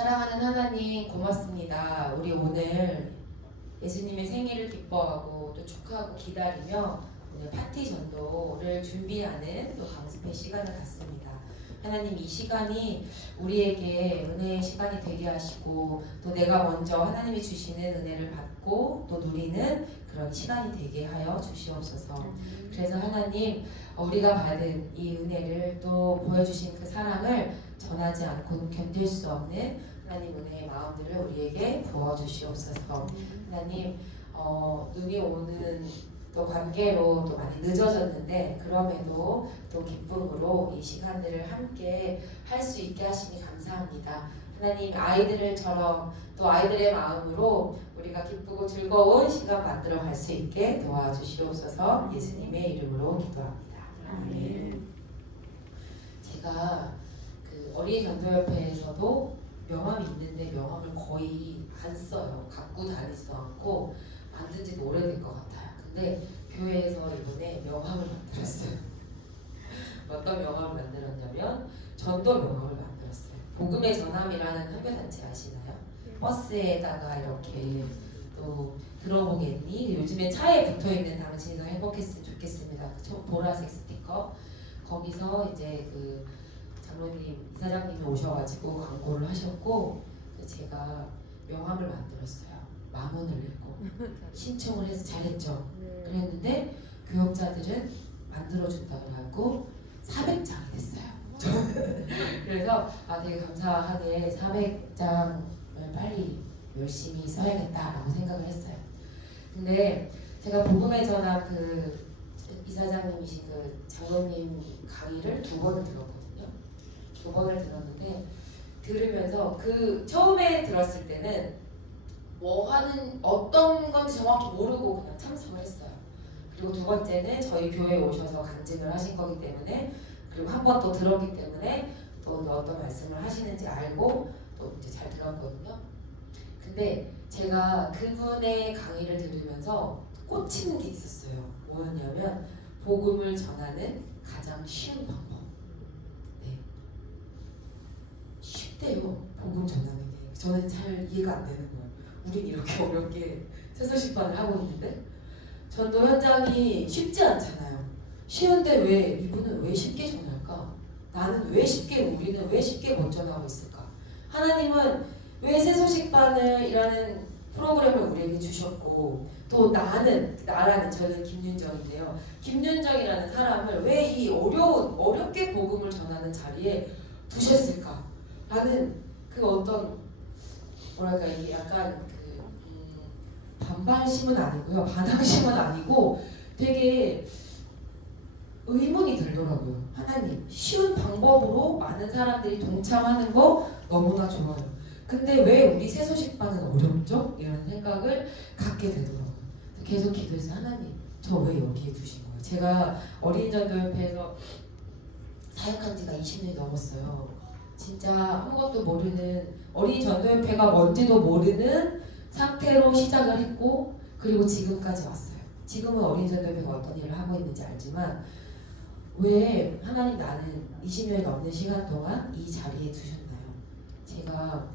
사랑하는 하나님 고맙습니다. 우리 오늘 예수님의 생일을 기뻐하고 또 축하하고 기다리며 오늘 파티 전도를 준비하는 또 강습회 시간을 갖습니다. 하나님, 이 시간이 우리에게 은혜의 시간이 되게 하시고 또 내가 먼저 하나님이 주시는 은혜를 받고 또 누리는 그런 시간이 되게 하여 주시옵소서. 그래서 하나님, 우리가 받은 이 은혜를 또 보여주신 그 사랑을 전하지 않고 견딜 수 없는 하나님 은혜의 마음들을 우리에게 부어주시옵소서. 하나님, 눈이 오는 또 관계로 또 많이 늦어졌는데 그럼에도 또 기쁨으로 이 시간들을 함께 할 수 있게 하시니 감사합니다. 하나님, 아이들처럼 또 아이들의 마음으로 우리가 기쁘고 즐거운 시간 만들어 갈 수 있게 도와주시옵소서. 예수님의 이름으로 기도합니다. 아멘. 제가 그 어린이 전도협회에서도 명함이 있는데 명함을 거의 안 써요. 갖고 다니지도 않고 만든 지도 오래된 것 같아요. 근데 교회에서 이번에 명함을 만들었어요. 어떤 명함을 만들었냐면 전도 명함을 만들었어요. 복음의 전함이라는 선교단체 아시나요? 버스에다가 이렇게 또 들어보겠니? 요즘에 차에 붙어있는 당신이 더 행복했으면 좋겠습니다. 보라색 스티커. 거기서 이제 그 장로님, 이사장님이 오셔가지고 광고를 하셨고 제가 명함을 만들었어요. 10,000원을 내고 신청을 해서 잘했죠. 그랬는데 교역자들은 만들어준다고 하고 400장이 됐어요. 그래서 되게 감사하게 400장을 빨리 열심히 써야겠다라고 생각을 했어요. 근데 제가 복음의 전함 그 이사장님이신 그 장로님 강의를 2번을 들었거든요. 2번을 들었는데 들으면서 그 처음에 들었을 때는 뭐 하는 어떤 건지 정확히 모르고 그냥 참석을 했어요. 그리고 2번째는 저희 교회에 오셔서 간증을 하신 거기 때문에 그리고 한 번 또 들었기 때문에 또 어떤 말씀을 하시는지 알고 또 이제 잘 들었거든요. 근데 제가 그분의 강의를 들으면서 꽂히는 게 있었어요. 뭐였냐면 복음을 전하는 가장 쉬운 방법. 네. 쉽대요. 복음 전하는 게. 저는 잘 이해가 안 되는 거예요. 우린 이렇게 어렵게 세서식반을 하고 있는데 전도 현장이 쉽지 않잖아요. 쉬운데 왜 이분은 왜 쉽게 전할까? 나는 왜 쉽게, 우리는 왜 쉽게 못 전하고 있을까? 하나님은 왜 세서식반을이라는 프로그램을 우리에게 주셨고 또 나라는 저는 김윤정인데요. 김윤정이라는 사람을 왜 이 어렵게 복음을 전하는 자리에 두셨을까? 라는 그 어떤 뭐랄까 이게 약간 반발심은 아니고요, 반항심은 아니고 되게 의문이 들더라고요. 하나님, 쉬운 방법으로 많은 사람들이 동참하는 거 너무나 좋아요. 근데 왜 우리 세소식반은 어렵죠? 이런 생각을 갖게 되더라고요. 계속 기도해서 하나님, 저 왜 여기에 두신 거예요? 제가 어린이전도협회에서 사역한 지가 20년이 넘었어요. 진짜 아무것도 모르는 어린이전도협회가 뭔지도 모르는 상태로 시작을 했고 그리고 지금까지 왔어요. 지금은 어린이전도협회가 어떤 일을 하고 있는지 알지만 왜 하나님 나는 20년이 넘는 시간 동안 이 자리에 두셨나요? 제가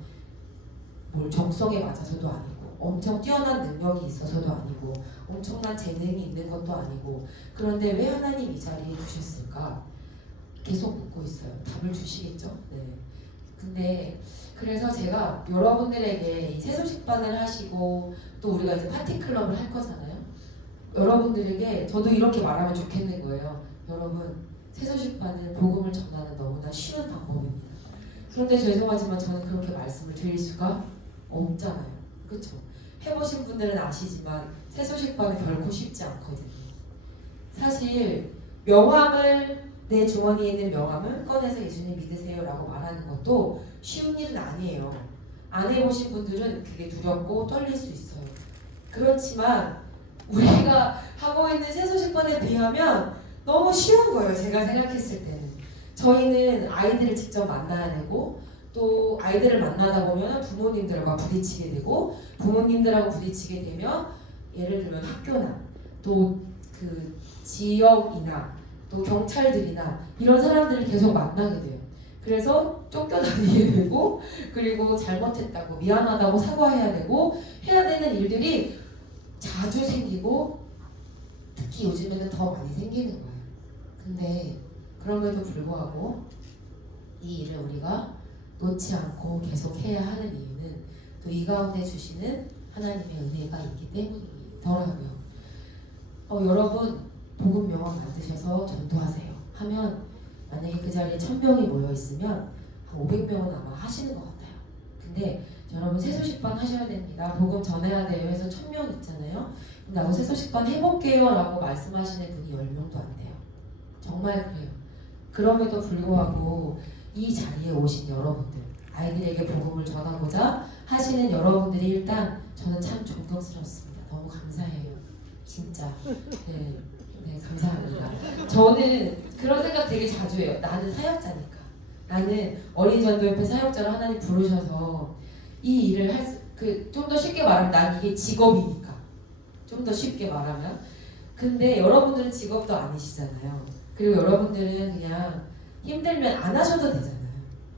뭘 정성에 맞아서도 아니고 엄청 뛰어난 능력이 있어서도 아니고 엄청난 재능이 있는 것도 아니고 그런데 왜 하나님 이 자리에 두셨을까? 계속 묻고 있어요. 답을 주시겠죠? 네. 근데 그래서 제가 여러분들에게 이 세소식반을 하시고 또 우리가 이제 파티클럽을 할 거잖아요. 여러분들에게 저도 이렇게 말하면 좋겠는 거예요. 여러분, 세소식반은 복음을 전하는 너무나 쉬운 방법입니다. 그런데 죄송하지만 저는 그렇게 말씀을 드릴 수가 없잖아요. 그렇죠? 해보신 분들은 아시지만 세소식반은 결코 쉽지 않거든요. 사실 내 주머니에 있는 명함을 꺼내서 예수님 믿으세요 라고 말하는 것도 쉬운 일은 아니에요. 안 해보신 분들은 그게 두렵고 떨릴 수 있어요. 그렇지만 우리가 하고 있는 세소식반에 비하면 너무 쉬운 거예요. 제가 생각했을 때는. 저희는 아이들을 직접 만나야 되고 또 아이들을 만나다 보면 부모님들과 부딪히게 되고 부모님들하고 부딪히게 되면 예를 들면 학교나 또 그 지역이나 또 경찰들이나 이런 사람들을 계속 만나게 돼요. 그래서 쫓겨다니게 되고 그리고 잘못했다고 미안하다고 사과해야 되고 해야 되는 일들이 자주 생기고 특히 요즘에는 더 많이 생기는 거예요. 근데 그럼에도 불구하고 이 일을 우리가 놓지 않고 계속 해야 하는 이유는 또 이 가운데 주시는 하나님의 은혜가 있기 때문이더라고요. 여러분 복음 명언 만드셔서 전도하세요 하면 만약에 그 자리에 1000명이 모여 있으면 한 500명은 아마 하시는 것 같아요. 근데 여러분 세소식반 하셔야 됩니다. 복음 전해야 돼요 해서 1000명 있잖아요. 나도 세소식반 해볼게요 라고 말씀하시는 분이 10명도 안 돼요. 정말 그래요. 그럼에도 불구하고 이 자리에 오신 여러분들, 아이들에게 복음을 전하고자 하시는 여러분들이 일단 저는 참 존경스럽습니다. 너무 감사해요. 진짜. 네, 감사합니다. 저는 그런 생각 되게 자주 해요. 나는 사역자니까. 나는 어린이전도협회 사역자로 하나님 부르셔서 이 일을 좀 더 쉽게 말하면 난 이게 직업이니까. 좀 더 쉽게 말하면. 근데 여러분들은 직업도 아니시잖아요. 그리고 여러분들은 그냥 힘들면 안 하셔도 되잖아요.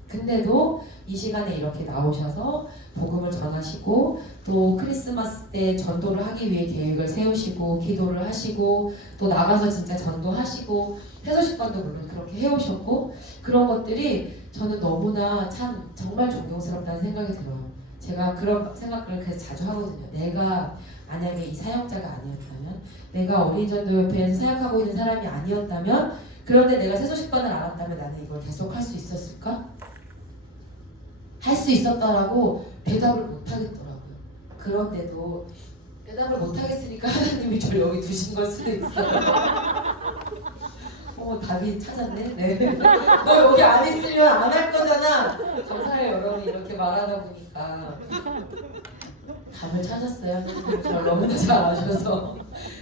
근데도 이 시간에 이렇게 나오셔서 복음을 전하시고 또 크리스마스 때 전도를 하기 위해 계획을 세우시고 기도를 하시고 또 나가서 진짜 전도하시고 해소식반도 물론 그렇게 해오셨고 그런 것들이 저는 너무나 참 정말 존경스럽다는 생각이 들어요. 제가 그런 생각을 그래서 자주 하거든요. 내가 만약에 이 사역자가 아니었다면 내가 어린이전도협회에서 사역하고 있는 사람이 아니었다면 그런데 내가 세소식반을 알았다면 나는 이걸 계속 할 수 있었을까? 할 수 있었다라고 대답을 못 하겠더라고요. 그런데도 대답을 못 하겠으니까 하나님이 저를 여기 두신 걸 수도 있어요. 답이 찾았네. 네. 너 여기 안 있으면 안 할 거잖아. 감사해요. 여러분이 이렇게 말하다 보니까 답을 찾았어요. 저를 너무나 잘 아셔서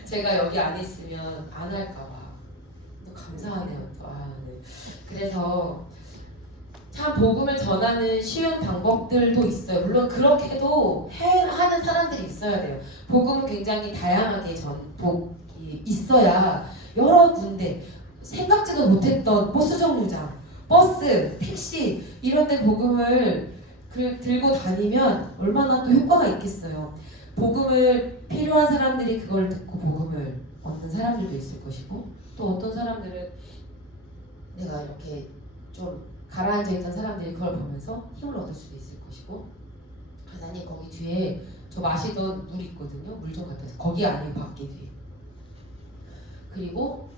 제가 여기 안 있으면 안 할까봐 감사하네요. 또. 네. 그래서 참 복음을 전하는 쉬운 방법들도 있어요. 물론 그렇게도 하는 사람들이 있어야 돼요. 복음은 굉장히 다양하게 있어야 여러 군데 생각지도 못했던 버스 정류장, 버스, 택시 이런 데 복음을 들고 다니면 얼마나 또 효과가 있겠어요. 복음을 필요한 사람들이 그걸 듣고 복음을 얻는 사람들도 있을 것이고 또 어떤 사람들은 내가 이렇게 좀 가라앉아 있던 사람들이 그걸 보면서 힘을 얻을 수도 있을 것이고 하나님 거기 뒤에 저 마시던 물 있거든요. 물 좀 갖다 주세요. 거기 아니고 밖에 뒤에. 그리고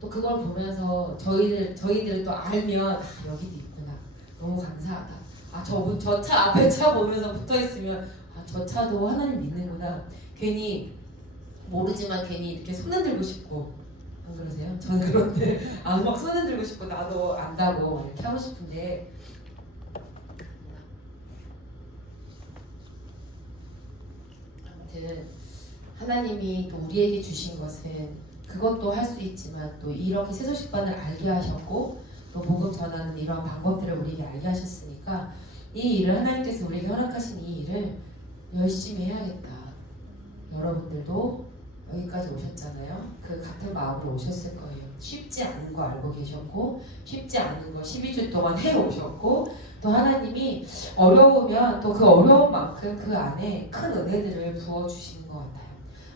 또 그걸 보면서 저희들을 또 알면 여기도 있구나. 너무 감사하다. 저 차 앞에 차 보면서 붙어 있으면 저 차도 하나님 믿는구나. 괜히 모르지만 괜히 이렇게 손 흔들고 싶고 안 그러세요? 저는 그런데 막 손 흔들고 싶고 나도 안다고 이렇게 하고 싶은데 아무튼 하나님이 또 우리에게 주신 것은 그것도 할 수 있지만 또 이렇게 세소식반을 알게 하셨고 또 복음 전하는 이런 방법들을 우리에게 알게 하셨으니까 이 일을 하나님께서 우리에게 허락하신 이 일을 열심히 해야겠다. 여러분들도 여기까지 오셨잖아요. 그 같은 마음으로 오셨을 거예요. 쉽지 않은 거 알고 계셨고 쉽지 않은 거 12주 동안 해오셨고 또 하나님이 어려우면 또 그 어려운 만큼 그 안에 큰 은혜들을 부어주시는 것 같아요.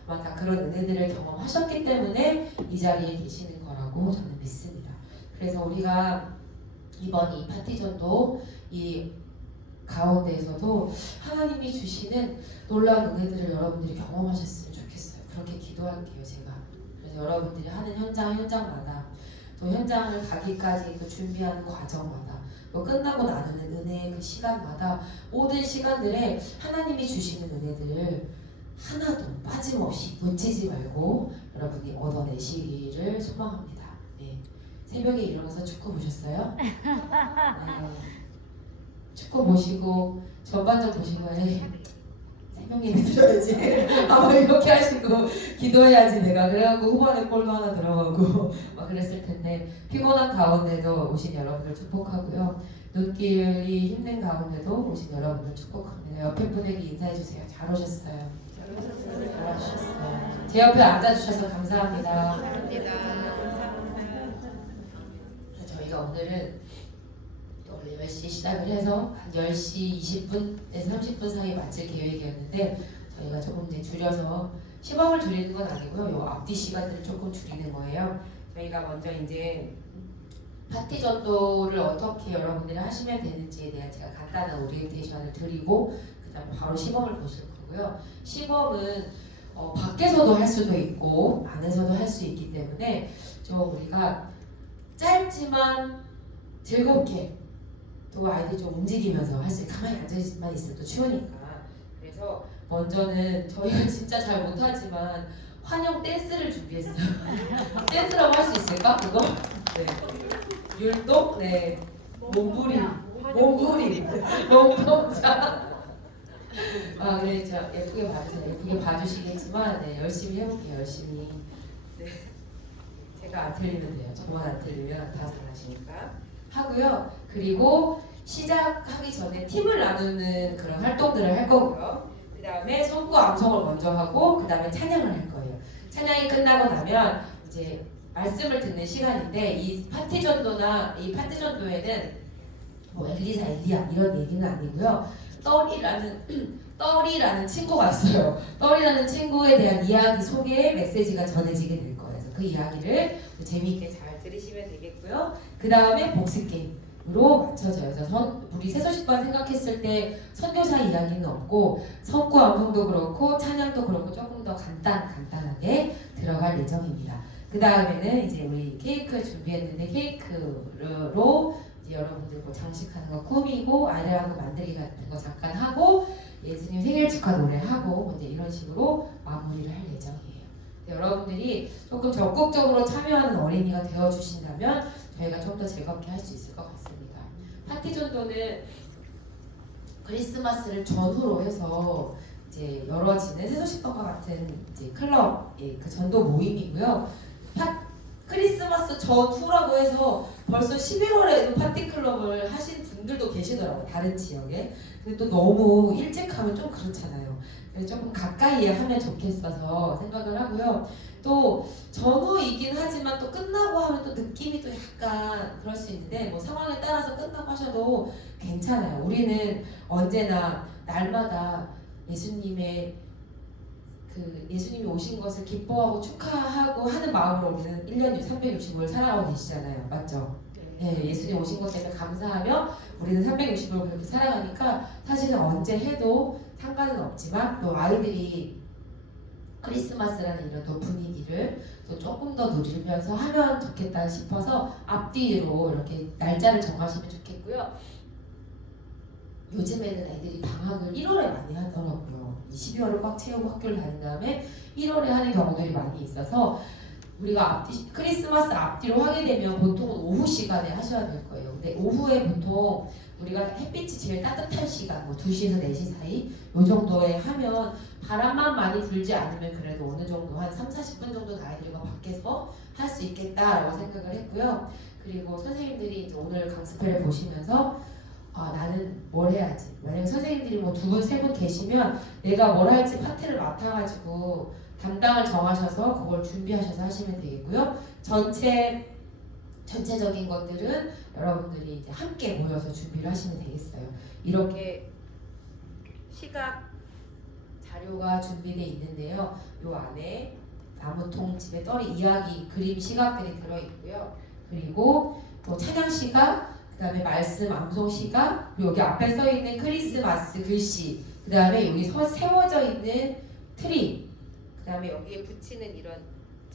아마 다 그런 은혜들을 경험하셨기 때문에 이 자리에 계시는 거라고 저는 믿습니다. 그래서 우리가 이번 이 파티전도 이 가운데에서도 하나님이 주시는 놀라운 은혜들을 여러분들이 경험하셨으면 좋겠어요. 그렇게 기도할게요, 제가. 그래서 여러분들이 하는 현장마다 또 현장을 가기까지 또 준비하는 과정마다 또 끝나고 나누는 은혜의 그 시간마다 모든 시간들에 하나님이 주시는 은혜들을 하나도 빠짐없이 놓치지 말고 여러분이 얻어내시기를 소망합니다. 네. 새벽에 일어나서 축구 보셨어요? 네. 축구 보시고 전반전 보시고 새벽에 들어야지 아마 이렇게 하시고 기도해야지 내가 그래갖고 후반에 골도 하나 들어가고 막 그랬을 텐데 피곤한 가운데도 오신 여러분들 축복하고요. 눈길이 힘든 가운데도 오신 여러분들 축복합니다. 옆에 분에게 인사해주세요. 잘 오셨어요. 잘하셨어요. 제 옆에 앉아주셔서 감사합니다. 감사합니다. 저희 저희가 오늘은 원래 10시 시작을 해서 한 10시 20분에서 30분 사이에 마칠 계획이었는데 저희가 조금 이제 줄여서 시범을 줄이는 건 아니고요. 요 앞뒤 시간들을 조금 줄이는 거예요. 저희가 먼저 이제 파티 전도를 어떻게 여러분들이 하시면 되는지에 대한 제가 간단한 오리엔테이션을 드리고 그다음에 바로 시범을 보실 거고요. 시범은 밖에서도 할 수도 있고 안에서도 할 수 있기 때문에 좀 우리가 짧지만 즐겁게 또 아이들이 좀 움직이면서 할 수 있게 가만히 앉아만 있어도 추우니까 그래서 먼저는 저희가 진짜 잘 못하지만 환영 댄스를 준비했어요. 댄스라고 할 수 있을까? 그거? 네. 율동? 네. 몸부림. 몸동작. 아, 네, 저 예쁘게 봐주세요. 예쁘게 봐주시겠지만, 네, 열심히 해볼게요. 열심히. 네. 제가 안 틀리면 돼요. 저만 안 틀리면 다 잘하시니까. 하고요. 그리고 시작하기 전에 팀을 나누는 그런 활동들을 할 거고요. 그 다음에 son구 암송을 먼저 하고, 그 다음에 찬양을 할 거예요. 찬양이 끝나고 나면 이제 말씀을 듣는 시간인데 이 파티 전도에는 뭐 엘리사, 엘리야 이런 얘기는 아니고요. 떨이라는 친구가 있어요. 떨이라는 친구에 대한 이야기 속에 메시지가 전해지게 될 거예요. 그래서 그 이야기를 재미있게 잘 들으시면 되겠고요. 그 다음에 복습 게임으로 맞춰져요. 그래서 우리 새소식반 생각했을 때 선교사 이야기는 없고 선구 암송도 그렇고 찬양도 그렇고 조금 더 간단하게 들어갈 예정입니다. 그 다음에는 이제 우리 케이크 준비했는데 케이크로 이제 여러분들 뭐 장식하는 거 꾸미고 아이들하고 만들기 같은 거 잠깐 하고 예수님 생일 축하 노래 하고 이제 이런 식으로 마무리를 할 예정이에요. 여러분들이 조금 적극적으로 참여하는 어린이가 되어 주신다면 저희가 좀 더 즐겁게 할 수 있을 것 같습니다. 파티 전도는 크리스마스를 전후로 해서 이제 열어지는 새소식반과 같은 이제 클럽의 그 전도 모임이고요. 크리스마스 전후라고 해서 벌써 11월에도 파티 클럽을 하신 분들도 계시더라고요. 다른 지역에. 근데 또 너무 일찍 하면 좀 그렇잖아요. 그래서 조금 가까이에 하면 좋겠어서 생각을 하고요. 또 전후이긴 하지만 또 끝나고 하면 또 느낌이 또 약간 그럴 수 있는데 뭐 상황에 따라서 끝나고 하셔도 괜찮아요. 우리는 언제나 날마다 예수님이 오신 것을 기뻐하고 축하하고 하는 마음으로 우리는 1년 365일 살아가고 계시잖아요. 맞죠? 네, 예수님 오신 것 때문에 감사하며 우리는 365일 그렇게 살아가니까 사실은 언제 해도 상관은 없지만 또 아이들이 크리스마스라는 이런 또 분위기를 또 조금 더 누리면서 하면 좋겠다 싶어서 앞뒤로 이렇게 날짜를 정하시면 좋겠고요. 요즘에는 애들이 방학을 1월에 많이 하더라고요. 12월을 꽉 채우고 학교를 다닌 다음에 1월에 하는 경우들이 많이 있어서 우리가 크리스마스 앞뒤로 하게 되면 보통은 오후 시간에 하셔야 될 거예요. 근데 오후에 보통 우리가 햇빛이 제일 따뜻한 시간, 뭐 2시에서 4시 사이 요 정도에 하면 바람만 많이 불지 않으면 그래도 어느 정도 한 3-40분 정도 아이들과 밖에서 할 수 있겠다라고 생각을 했고요. 그리고 선생님들이 이제 오늘 강습회를 보시면서 나는 뭘 해야지. 만약에 선생님들이 뭐 2분, 3분 계시면 내가 뭘 할지 파트를 맡아가지고 담당을 정하셔서 그걸 준비하셔서 하시면 되겠고요. 전체적인 것들은 여러분들이 이제 함께 모여서 준비를 하시면 되겠어요. 이렇게 시각 자료가 준비되어 있는데요. 요 안에 나무통 집에 떨이 이야기, 그림, 시각들이 들어있고요. 그리고 또 찬양 시각, 그 다음에 말씀, 암송 시각, 그리고 여기 앞에 써있는 크리스마스 글씨, 그 다음에 여기 세워져 있는 트리, 그 다음에 여기에 붙이는 이런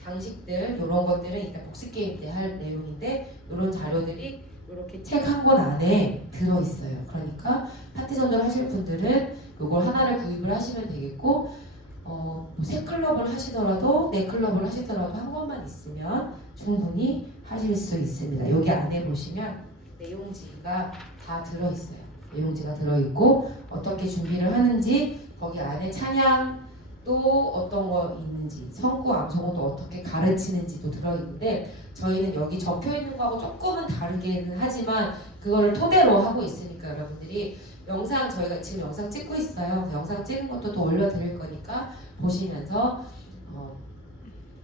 장식들, 이런 것들은 이따 복습 게임 때 할 내용인데 이런 자료들이 이렇게 책 한 권 안에 들어있어요. 그러니까 파티 전도를 하실 분들은 이걸 하나를 구입을 하시면 되겠고 세 클럽을 하시더라도 네 클럽을 하시더라도 한 권만 있으면 충분히 하실 수 있습니다. 여기 안에 보시면 내용지가 다 들어있어요. 내용지가 들어있고 어떻게 준비를 하는지 거기 안에 찬양 또 어떤 거 있는지 선구 암송은 또 어떻게 가르치는지도 들어있는데 저희는 여기 적혀있는 거하고 조금은 다르게는 하지만 그거를 토대로 하고 있으니까 여러분들이 영상 저희가 지금 영상 찍고 있어요. 영상 찍은 것도 또 올려드릴 거니까 보시면서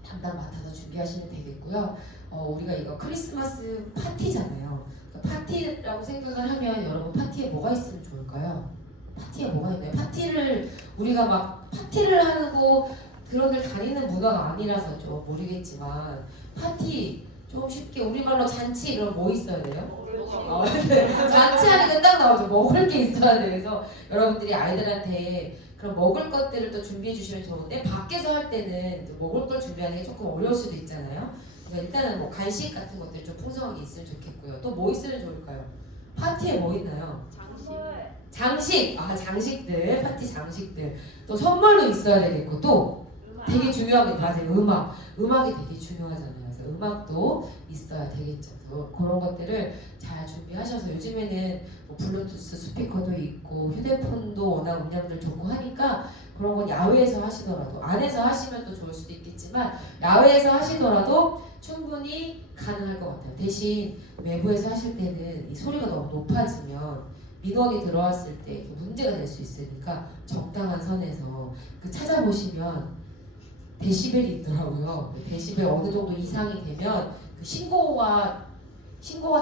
담당 맡아서 준비하시면 되겠고요. 우리가 이거 크리스마스 파티잖아요. 그러니까 파티라고 생각을 하면 여러분 파티에 뭐가 있으면 좋을까요? 파티에 뭐가 있나요? 파티를 우리가 막 파티를 하고 그런 데 다니는 문화가 아니라서 좀 모르겠지만 파티 좀 쉽게 우리말로 잔치 이런 뭐 있어야 돼요? 네. 잔치하니까 딱 나오죠. 먹을 게 있어야 돼. 그래서 여러분들이 아이들한테 그런 먹을 것들을 또 준비해 주시면 좋은데 밖에서 할 때는 먹을 걸 준비하는 게 조금 어려울 수도 있잖아요. 그러니까 일단은 뭐 간식 같은 것들 좀 풍성하게 있으면 좋겠고요. 또 뭐 있으면 좋을까요? 파티에 뭐 있나요? 장식! 아 장식들, 파티 장식들. 또 선물도 있어야 되겠고 또 되게 중요한 게 맞아요. 음악이 되게 중요하잖아요. 그래서 음악도 있어야 되겠죠. 그래서 그런 것들을 잘 준비하셔서 요즘에는 뭐 블루투스 스피커도 있고 휴대폰도 워낙 음량들 좋고 하니까 그런 건 야외에서 하시더라도 안에서 하시면 또 좋을 수도 있겠지만 야외에서 하시더라도 충분히 가능할 것 같아요. 대신 외부에서 하실 때는 이 소리가 너무 높아지면 민원이 들어왔을 때 문제가 될 수 있으니까 적당한 선에서 찾아보시면 데시벨이 있더라고요. 데시벨 어느 정도 이상이 되면 그 신고가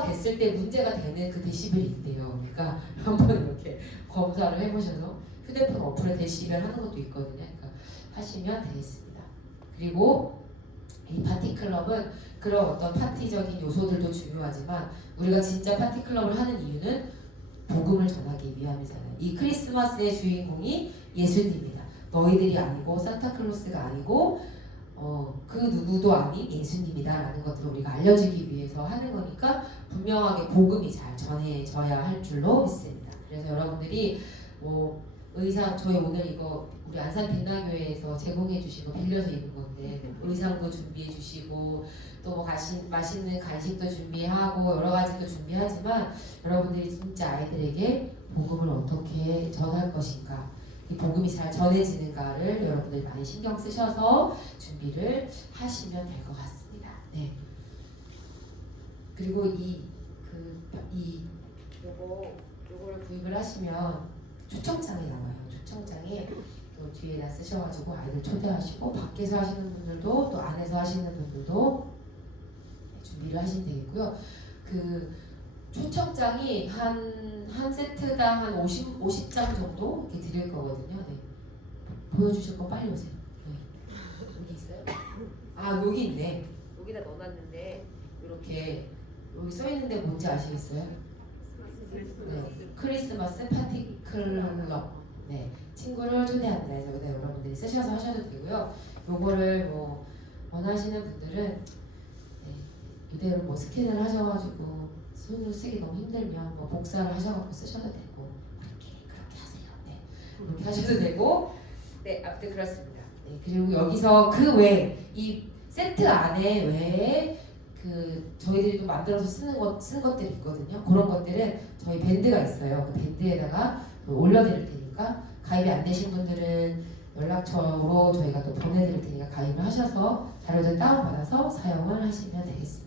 됐을 때 문제가 되는 그 데시벨이 있대요. 그러니까 한번 이렇게 검사를 해보셔서 휴대폰 어플에 데시벨 하는 것도 있거든요. 그러니까 하시면 되겠습니다. 그리고 이 파티클럽은 그런 어떤 파티적인 요소들도 중요하지만 우리가 진짜 파티클럽을 하는 이유는 복음을 전하기 위함이잖아요. 이 크리스마스의 주인공이 예수님이다. 너희들이 아니고 산타클로스가 아니고 그 누구도 아닌 예수님이다라는 것들을 우리가 알려주기 위해서 하는 거니까 분명하게 복음이 잘 전해져야 할 줄로 믿습니다. 그래서 여러분들이 뭐 의상 저희 오늘 이거 우리 안산 빛나교회에서 제공해 주시고 빌려서 입은 건데 의상도 준비해 주시고 또 뭐 맛있는 간식도 준비하고 여러 가지도 준비하지만 여러분들이 진짜 아이들에게 복음을 어떻게 전할 것인가 이 복음이 잘 전해지는가를 여러분들이 많이 신경 쓰셔서 준비를 하시면 될 것 같습니다. 네. 그리고 요거를 구입을 하시면 초청장이 나와요. 초청장에 또 뒤에다 쓰셔가지고 아이들 초대하시고 밖에서 하시는 분들도 또 안에서 하시는 분들도 준비를 하시면 되겠고요. 그 초청장이 한 세트당 한 50장 정도 이렇게 드릴 거거든요. 네. 보여주실 거 빨리 오세요. 네. 여기 있어요? 아 여기 있네. 여기다 넣어놨는데 이렇게 여기 써 있는데 뭔지 아시겠어요? 네. 크리스마스 파티 클럽. 네. 친구를 초대한다 해서 여기다 여러분들이 쓰셔서 하셔도 되고요. 요거를 뭐 원하시는 분들은 이대로 뭐 스캔을 하셔가지고 손으로 쓰기 너무 힘들면 뭐 복사를 하셔가지고 쓰셔도 되고 그렇게 하세요. 네, 그렇게 하셔도 되고 네, 아무튼 그렇습니다. 네, 그리고 여기서 그 외에 이 세트 안에 외에 그 저희들이 또 만들어서 쓴 것들이 있거든요. 그런 것들은 저희 밴드가 있어요. 그 밴드에다가 올려드릴 테니까 가입이 안 되신 분들은 연락처로 저희가 또 보내드릴 테니까 가입을 하셔서 자료들 다운받아서 사용을 하시면 되겠습니다.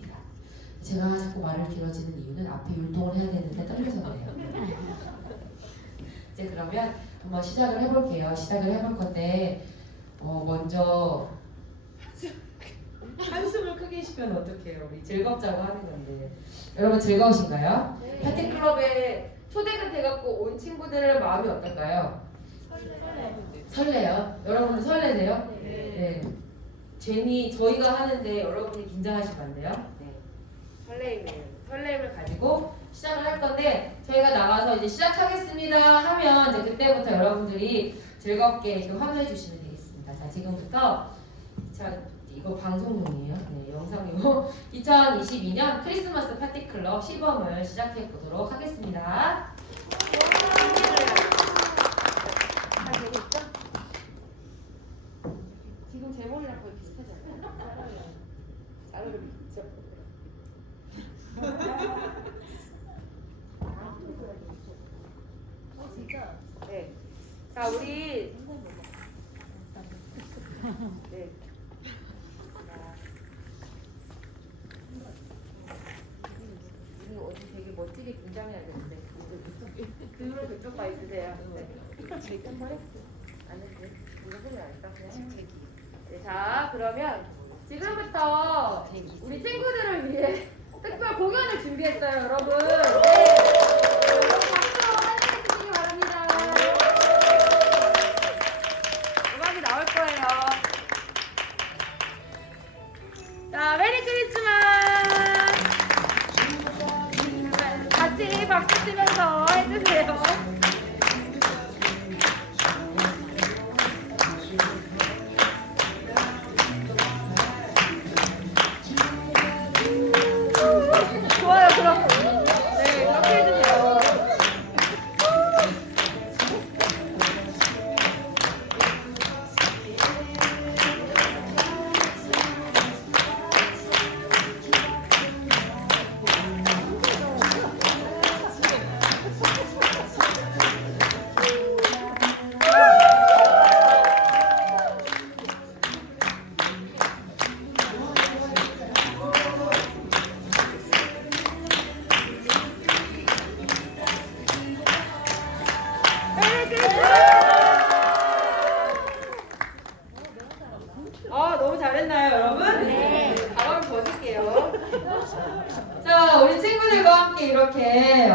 제가 자꾸 말을 길어지는 이유는 앞에 율동을 해야 되는데 떨려서 그래요. 이제 그러면 한번 시작을 해볼게요. 시작을 해볼 건데 먼저 한숨을 크게 쉬면 어떡해요. 우리 즐겁자고 하는 건데 여러분 즐거우신가요? 네. 파티클럽에 초대가 돼갖고 온 친구들의 마음이 어떨까요? 설레요. 여러분들 설레세요? 네. 괜히 저희가 하는데 여러분이 긴장하시면 안 돼요? 설레임을 가지고 시작을 할 건데 저희가 나가서 이제 시작하겠습니다 하면 이제 그때부터 여러분들이 즐겁게 이렇게 환호해 주시면 되겠습니다. 자 지금부터 이거 방송용이에요. 네, 영상이고 2022년 크리스마스 파티클럽 시범을 시작해 보도록 하겠습니다. 되겠죠? 지금 제 머리랑 거의 비슷하지 않나요? 자르를 비춰. 진짜? 네. 자, 우리 네. 이거 어디 되게 멋지게 긴장해야겠는데. 그쪽 가 있으세요. 네. 한 번에? 안 했지? 이거 소리 안 했다. 그냥. 네, 자, 그러면 지금부터 우리 친구들을 위해 특별 공연을 준비했어요, 여러분. 네. 박수로 환영해 주시기 바랍니다. 음악이 나올 거예요. 자, 메리 크리스마스! 같이 박수 치면서 해주세요. 좋아요, 그럼. 네, 이렇게 해주세요. 너무 잘했나요, 여러분? 네. 가방을 벗을게요. 자, 우리 친구들과 함께 이렇게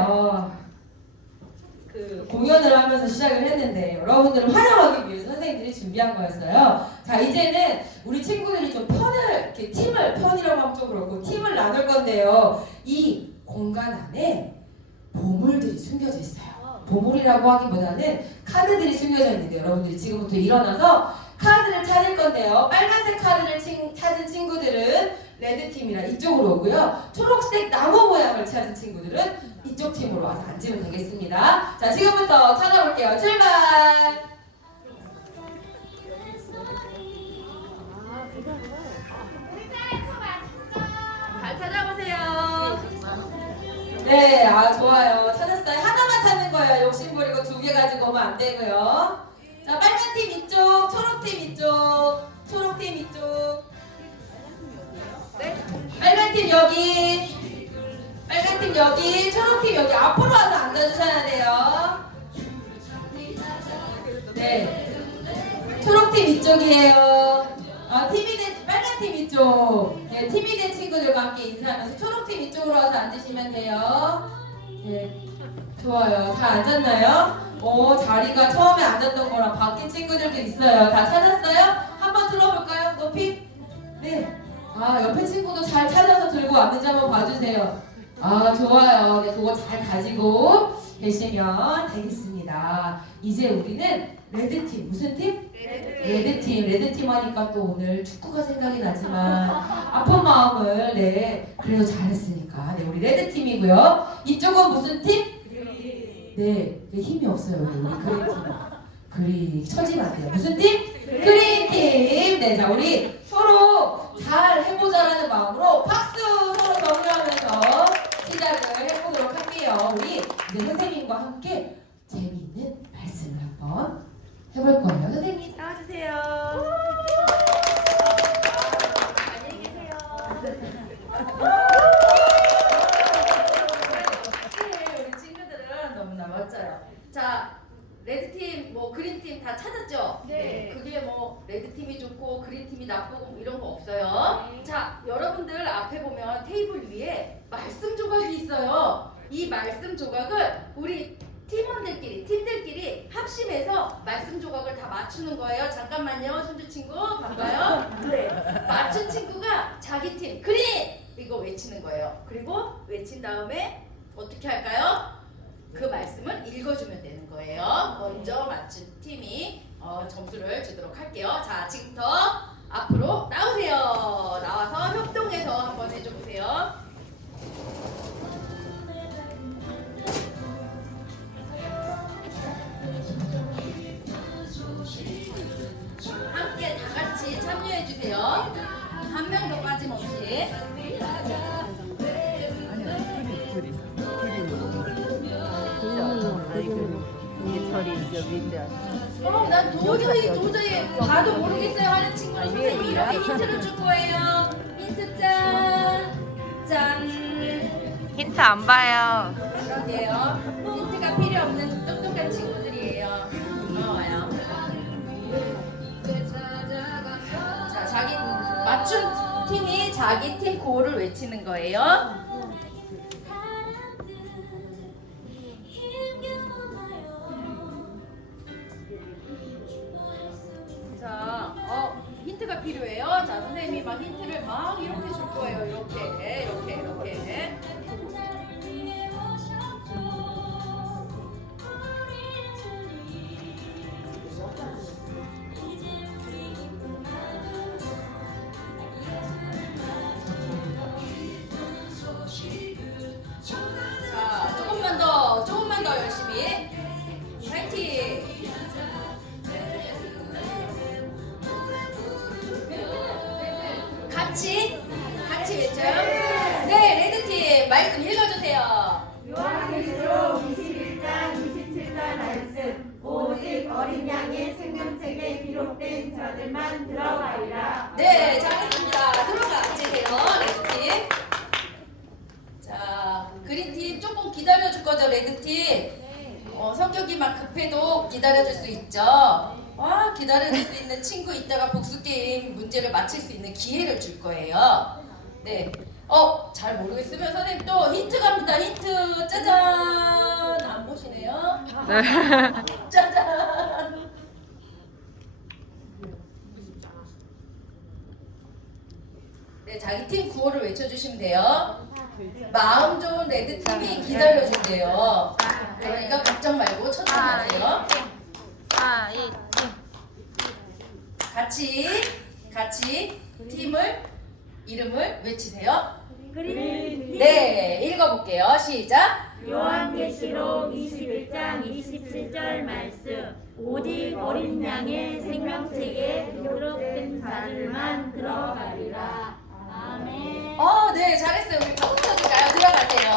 그 공연을 하면서 시작을 했는데 여러분들을 환영하기 위해서 선생님들이 준비한 거였어요. 자, 이제는 우리 친구들이 좀 이렇게 편이라고 하면 좀 그렇고 팀을 나눌 건데요. 이 공간 안에 보물들이 숨겨져 있어요. 보물이라고 하기보다는 카드들이 숨겨져 있는데 여러분들이 지금부터 일어나서 카드를 찾을 건데요. 빨간색 카드를 찾은 친구들은 레드팀이라 이쪽으로 오고요. 초록색 나무 모양을 찾은 친구들은 이쪽 팀으로 와서 앉으면 되겠습니다. 자, 지금부터 찾아볼게요. 출발! 잘 찾아보세요. 네, 좋아요. 찾았어요. 하나만 찾는 거예요. 욕심 부리고 2개 가지고 오면 안 되고요. 자, 빨간 팀 이쪽, 초록 팀 이쪽, 초록 팀 이쪽. 네? 빨간 팀 여기, 빨간 팀 여기, 초록 팀 여기. 앞으로 와서 앉아주셔야 돼요. 네. 초록 팀 이쪽이에요. 팀이 된 빨간 팀 이쪽. 네, 팀이 된 친구들과 함께 인사하면서 초록 팀 이쪽으로 와서 앉으시면 돼요. 네. 좋아요. 다 앉았나요? 자리가 처음에 앉았던 거랑 바뀐 친구들도 있어요. 다 찾았어요? 한번 들어볼까요? 높이? 네. 옆에 친구도 잘 찾아서 들고 왔는지 한번 봐주세요. 좋아요. 네, 그거 잘 가지고 계시면 되겠습니다. 이제 우리는 레드팀. 무슨 팀? 레드팀. 레드팀 하니까 또 오늘 축구가 생각이 나지만 아픈 마음을 그래도 잘했으니까. 네, 우리 레드팀이고요. 이쪽은 무슨 팀? 네, 힘이 없어요. 우리 그린팀. 처지면 안 돼요. 무슨 팀? 그린팀. 네, 자, 우리 서로 잘 해보자라는 마음으로 박수 서로 격려하면서 시작을 해보도록 할게요. 우리 이제 선생님과 함께 재미있는 말씀을 한번 해볼 거예요. 선생님 나와주세요. 안녕히 계세요. 우리 친구들은 너무나 멋져요. 자, 레드팀, 그린팀 다 찾았죠? 네. 그게 레드팀이 좋고 그린팀이 나쁘고 이런 거 없어요. 네. 자, 여러분들 앞에 보면 테이블 위에 말씀 조각이 있어요. 이 말씀 조각을 우리 팀들끼리 합심해서 말씀 조각을 다 맞추는 거예요. 잠깐만요, 손주 친구 반가요. 네, 맞춘 친구가 자기 팀 그린 이거 외치는 거예요. 그리고 외친 다음에 어떻게 할까요? 그 말씀을 읽어주면 되는 거예요. 먼저 맞춘 팀이 점수를 주도록 할게요. 자, 지금부터 앞으로 나오세요. 나와서 협동해서 한번 해줘보세요. 함께 다 같이 참여해주세요. 한 명 더 빠짐없이. 난 도저히 봐도 모르겠어요 하는 친구는 선생님이 이렇게 힌트를 줄 거예요. 힌트 짠. 힌트 안 봐요. 그러게요. 힌트가 필요 없는 똑똑한 친구들이에요. 와요. 자, 자기 맞춘 자기 팀 구호를 외치는 거예요. 자, 힌트가 필요해요. 자, 선생님이 막 힌트를 막 이렇게 줄 거예요. 이렇게. 자, 조금만 더 열심히. 파이팅! 같이 외쳐요. 네, 레드팀 말씀 읽어주세요. 요한계시록 21장 27절 말씀 오직 어린 양의 생명책에 기록된 자들만 들어가리라. 네, 잘했습니다. 들어가 주세요, 레드팀. 자, 그린팀 조금 기다려줄 거죠, 레드팀? 성격이 막 급해도 기다려줄 수 있죠. 기다려줄 수 있는 친구 이따가 복수게임 문제를 맞힐 수 있는 기회를 줄 거예요. 네. 잘 모르겠으면 선생님 또 힌트 갑니다. 힌트. 짜잔. 안 보시네요? 짜잔. 네, 자기 팀 구호를 외쳐주시면 돼요. 마음 좋은 레드팀이 기다려준대요. 그러니까 걱정 말고 천천히 하세요. 같이 이름을 외치세요. 네, 읽어볼게요. 시작. 요한계시록 21장 27절 말씀 오직 어린 양의 생명책에 기록된 자들만 들어가리라. 아멘. 네, 잘했어요. 우리 박수 쳐줄까요? 들어갈게요.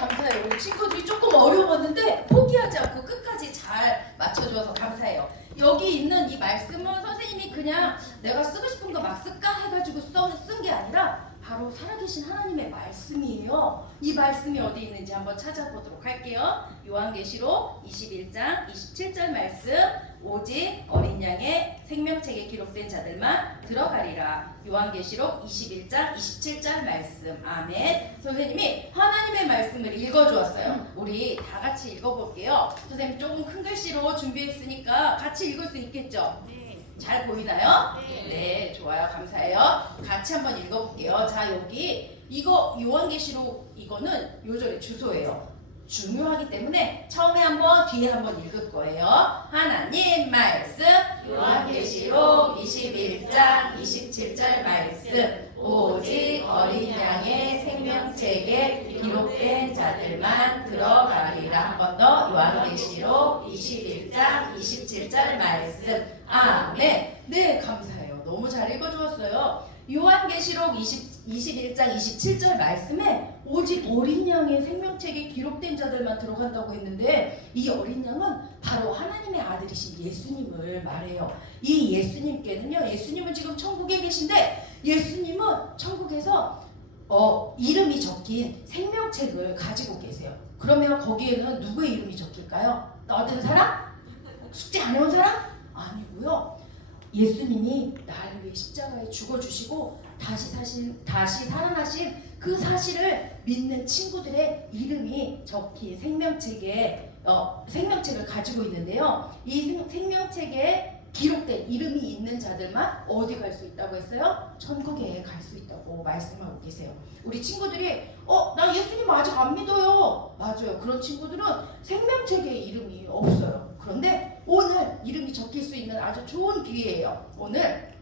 감사해요. 우리 친구들이 조금 어려웠는데 포기하지 않고 끝까지 잘 맞춰줘서 감사해요. 여기 있는 이 말씀은 선생님이 그냥 내가 쓰고 싶은 거 막 쓸까 해가지고 쓴 게 아니라 바로 살아계신 하나님의 말씀이에요. 이 말씀이 어디 있는지 한번 찾아보도록 할게요. 요한계시록 21장 27절 말씀 오직 어린 양의 생명책에 기록된 자들만 들어가리라. 요한계시록 21장 27절 말씀. 아멘. 선생님이 하나님의 말씀을 읽어주었어요. 우리 다 같이 읽어볼게요. 선생님 조금 큰 글씨로 준비했으니까 같이 읽을 수 있겠죠? 잘 보이나요? 네, 좋아요. 감사해요. 같이 한번 읽어볼게요. 자, 여기 이거 요한계시록 이거는 요절의 주소예요. 중요하기 때문에 처음에 한번 뒤에 한번 읽을 거예요. 하나님 말씀 요한계시록 21장 27절 말씀 오직 어린 양의 생명책에 기록된 자들만 들어가리라. 한 번 더 요한계시록 21장 27절 말씀. 아멘. 네, 감사해요. 너무 잘 읽어주었어요. 요한계시록 21장 27절 말씀에 오직 어린 양의 생명책에 기록된 자들만 들어간다고 했는데 이 어린 양은 바로 하나님의 아들이신 예수님을 말해요. 이 예수님께는요, 예수님은 지금 천국에 계신데 예수님은 천국에서 이름이 적힌 생명책을 가지고 계세요. 그러면 거기에는 누구의 이름이 적힐까요? 떠든 사람? 숙제 안 해온 사람? 아니고요. 예수님이 나를 위해 십자가에 죽어주시고 다시 살아나신 그 사실을 믿는 친구들의 이름이 적힌 생명책을 가지고 있는데요. 이 생명책에 기록된 이름이 있는 자들만 어디 갈 수 있다고 했어요? 천국에 갈 수 있다고 말씀하고 계세요. 우리 친구들이 나 예수님 아직 안 믿어요. 맞아요. 그런 친구들은 생명책에 이름이 없어요. 그런데 오늘 이름이 적힐 수 있는 아주 좋은 기회예요. 오늘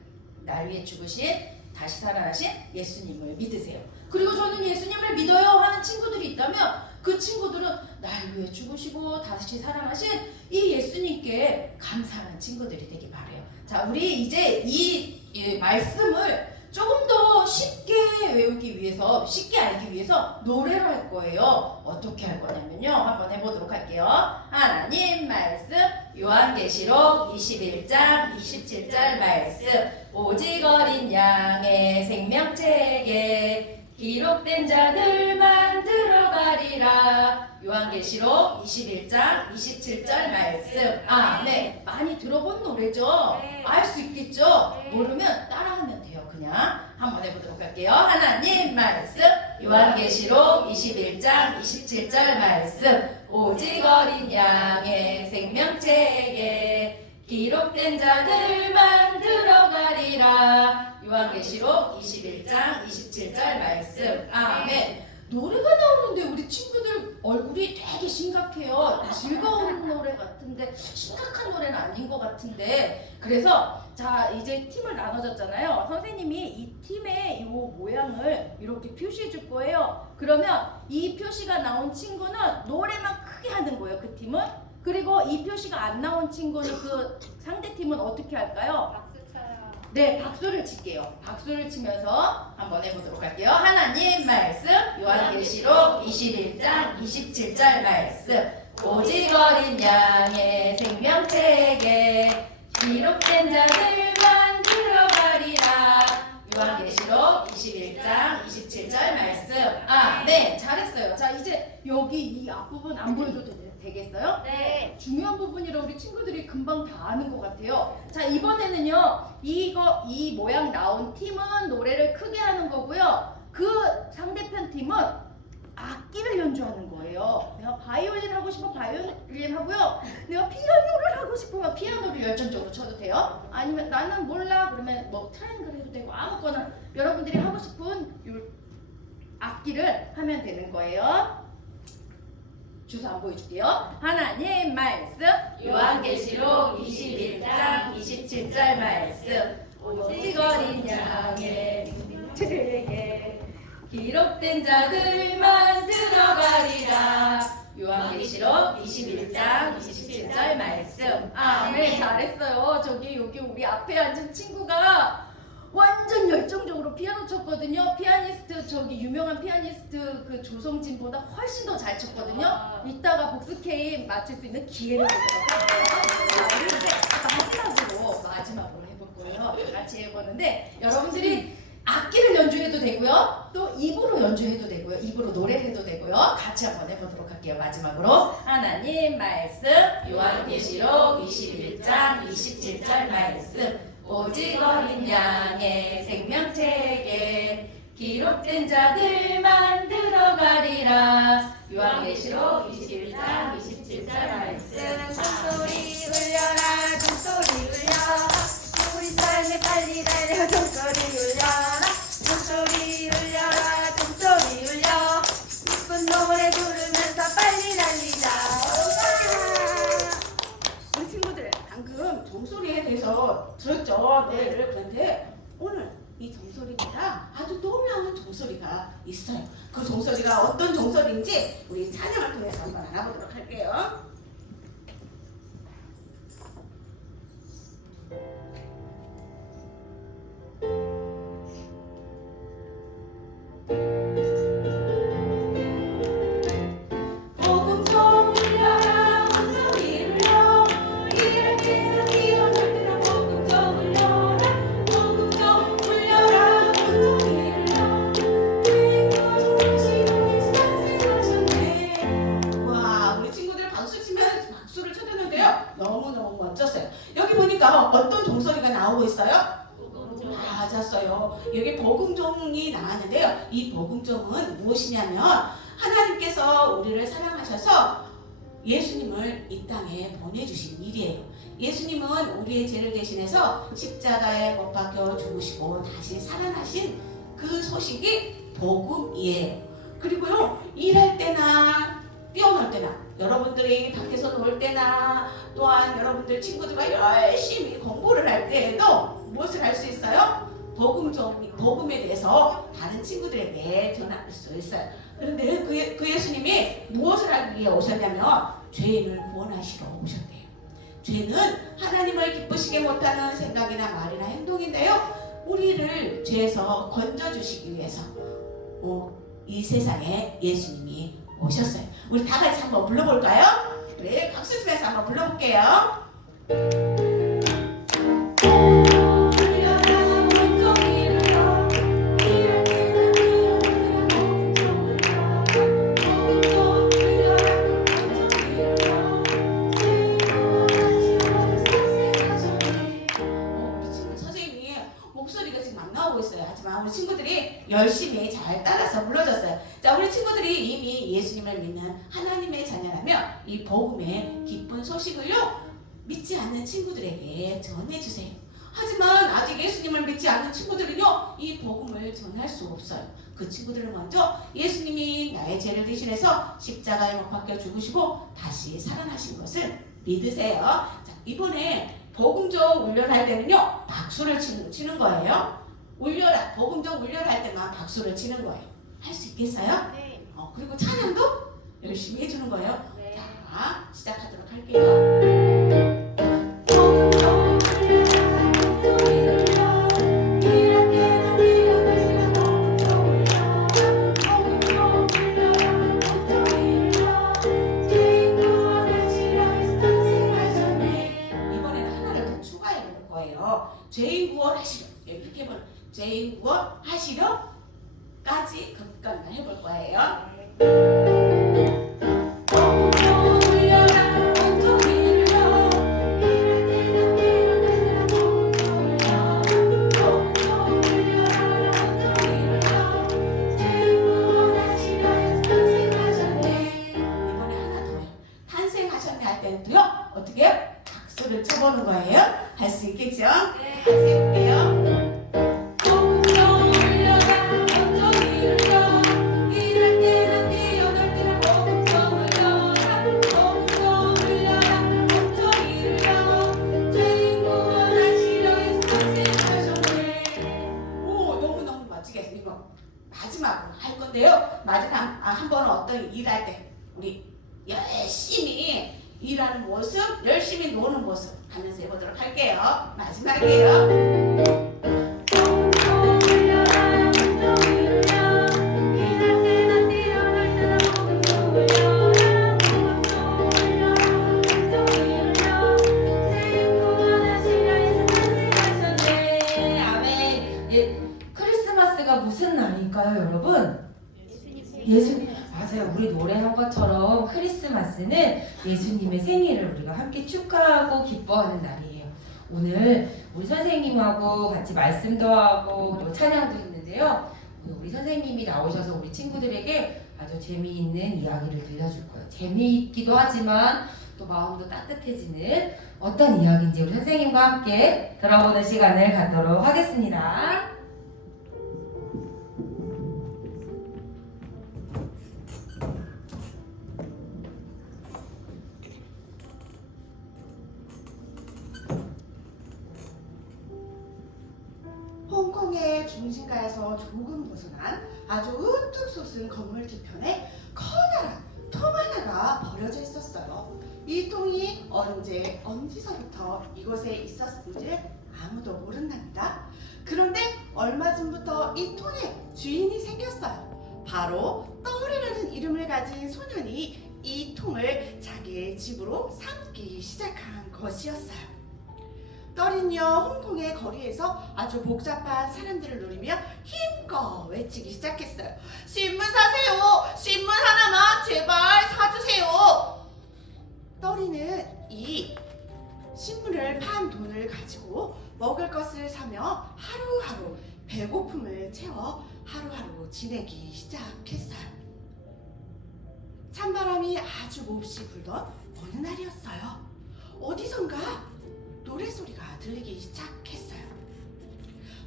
날 위해 죽으신 다시 살아나신 예수님을 믿으세요. 그리고 저는 예수님을 믿어요 하는 친구들이 있다면 그 친구들은 날 위해 죽으시고 다시 살아나신 이 예수님께 감사하는 친구들이 되길 바라요. 자, 우리 이제 이 말씀을 조금 더 쉽게 외우기 위해서, 쉽게 알기 위해서 노래를 할 거예요. 어떻게 할 거냐면요, 한번 해보도록 할게요. 하나님 말씀 요한계시록 21장 27절 말씀 오직 어린 양의 생명책에 기록된 자들만 들어가리라. 요한계시록 21장 27절 말씀. 네. 많이 들어본 노래죠? 네. 알 수 있겠죠? 네. 모르면 따라하면 돼요. 그 그냥 한번 해보도록 할게요. 하나님 말씀 요한계시록 21장 27절 말씀 오직 어린 양의 생명책에 기록된 자들만 들어가리라. 요한계시록 21장 27절 말씀. 아멘. 노래가 나오는데 우리 친구들 얼굴이 되게 심각해요. 즐거운 노래 같은데 심각한 노래는 아닌 것 같은데. 그래서 자 이제 팀을 나눠줬잖아요. 선생님이 이 팀의 이 모양을 이렇게 표시해 줄 거예요. 그러면 이 표시가 나온 친구는 노래만 크게 하는 거예요. 그 팀은. 그리고 이 표시가 안 나온 친구는 그 상대 팀은 어떻게 할까요? 박수 쳐요. 네, 박수를 칠게요. 박수를 치면서 한번 해보도록 할게요. 하나님 말씀 요한계시록 21장 27절 말씀 오직 어린 양의 생명책에 기록된 자들만 들어가리라. 요한계시록 21장 27절 말씀. 네, 잘했어요. 자, 이제 여기 이 앞부분 안 보여줘도 되겠어요? 네. 중요한 부분이라 우리 친구들이 금방 다 아는 것 같아요. 자, 이번에는요, 이 모양 나온 팀은 노래를 크게 하는 거고요. 그 상대편 팀은 악기를 연주하는 거예요. 내가 바이올린 하고 싶으면 바이올린 하고요. 내가 피아노를 하고 싶으면 피아노를 열정적으로 쳐도 돼요. 아니면 나는 몰라 그러면 뭐 트라이앵글 해도 되고 아무거나 여러분들이 하고 싶은 요 악기를 하면 되는 거예요. 주소 안 보여줄게요. 하나님 말씀 요한계시록 21장 27절 말씀 오직 어린 양의 책에 기록된 자들만 들어가리라. 요한계시록 21장 27절 말씀. 네, 잘했어요. 여기 우리 앞에 앉은 친구가 완전 열정적으로 피아노 쳤거든요. 피아니스트 유명한 피아니스트 그 조성진보다 훨씬 더 잘 쳤거든요. 이따가 복수 게임 맞출 수 있는 기회를 주도록 할게요. 자, 이제 마지막으로 해볼 거예요. 다 같이 해보는데 여러분들이 악기를 연주해도 되고요. 또 입으로 연주해도 되고요. 입으로 노래해도 되고요. 같이 한번 해보도록 할게요. 마지막으로 하나님 말씀 요한계시록 21장 27절 말씀 오직 어린 양의 생명책에 기록된 자들만 들어가리라. 요한계시록 21장 27절 말씀 종소리 울려라 종소리 울려라 우리 땅에 빨리 달려 종소리 울려라 종소리 울려라 종소리 울려 이쁜 노래 부르면서 빨리 달리자. 우리 친구들 방금 종소리에 대해서 들었죠? 노래를. 그런데 오늘 이 종소리보다 아주 놀라운 종소리가 있어요. 그 종소리가 어떤 종소리인지 우리 찬양을 통해서 한번 알아보도록 할게요. 너무너무 멋졌어요. 여기 보니까 어떤 종소리가 나오고 있어요? 맞았어요. 여기 복음종이 나왔는데요. 이 복음종은 무엇이냐면 하나님께서 우리를 사랑하셔서 예수님을 이 땅에 보내주신 일이에요. 예수님은 우리의 죄를 대신해서 십자가에 못 박혀 죽으시고 다시 살아나신 그 소식이 복음이에요. 그리고요, 일할 때나 뛰어놀 때나 여러분들이 밖에서 놀 때나 또한 여러분들 친구들과 열심히 공부를 할 때에도 무엇을 할 수 있어요? 복음에 대해서 다른 친구들에게 전할 수 있어요. 그런데 그 예수님이 무엇을 하기 위해 오셨냐면 죄인을 구원하시러 오셨대요. 죄는 하나님을 기쁘시게 못하는 생각이나 말이나 행동인데요. 우리를 죄에서 건져주시기 위해서 이 세상에 예수님이 오셨어요. 우리 다 같이 한번 불러볼까요? 그래, 박수 치면서 한번 불러볼게요. 우리 친구 선생님이 목소리가 지금 안 나오고 있어요. 따라서 불러줬어요. 자, 우리 친구들이 이미 예수님을 믿는 하나님의 자녀라면 이 복음의 기쁜 소식을요 믿지 않는 친구들에게 전해주세요. 하지만 아직 예수님을 믿지 않는 친구들은요 이 복음을 전할 수 없어요. 그 친구들은 먼저 예수님이 나의 죄를 대신해서 십자가에 못 박혀 죽으시고 다시 살아나신 것을 믿으세요. 자, 이번에 복음 좀 울려라 할 때는요 박수를 치는 거예요. 울려라, 복음 좀 울려라 할 때만 박수를 치는 거예요. 할 수 있겠어요? 네. 그리고 찬양도 열심히 해주는 거예요. 네. 자, 시작하도록 할게요. 이번에는 하나를 더 추가해 볼 거예요. 죄인 구원하시려, 이렇게 해보면 죄인 구원하시려 까지 끝까지 해볼 거예요. 어떻게 해요? 박수를 쳐보는 거예요. 할 수 있겠죠? 네. 같이 해볼게요. 오, 너무너무 멋지게 했어요. 이거 마지막으로 할 건데요. 마지막 한 번은 어떤 일할 때 우리 열심히 일하는 모습, 열심히 노는 모습 하면서 해보도록 할게요. 마지막이에요. 아멘. 예, 크리스마스가 무슨 날일까요, 여러분? 예수님. 맞아요. 우리 노래한 것처럼 크리스마스는 예수님의 생일을 우리가 함께 축하하고 기뻐하는 날이에요. 오늘 우리 선생님하고 같이 말씀도 하고 또 찬양도 했는데요. 오늘 우리 선생님이 나오셔서 우리 친구들에게 아주 재미있는 이야기를 들려줄 거예요. 재미있기도 하지만 또 마음도 따뜻해지는 어떤 이야기인지 우리 선생님과 함께 들어보는 시간을 갖도록 하겠습니다. 홍콩의 중심가에서 조금 벗어난 아주 우뚝 솟은 건물 뒤편에 커다란 통 하나가 버려져 있었어요. 이 통이 언제 어디서부터 이곳에 있었는지 아무도 모른답니다. 그런데 얼마 전부터 이 통에 주인이 생겼어요. 바로 떠리라는 이름을 가진 소년이 이 통을 자기의 집으로 삼기 시작한 것이었어요. 떠리는요 홍콩의 거리에서 아주 복잡한 사람들을 노리며 힘껏 외치기 시작했어요. 신문 사세요. 신문 하나만 제발 사주세요. 떠리는 이 신문을 판 돈을 가지고 먹을 것을 사며 하루하루 배고픔을 채워 하루하루 지내기 시작했어요. 찬바람이 아주 몹시 불던 어느 날이었어요. 어디선가 노래소리가 들리기 시작했어요.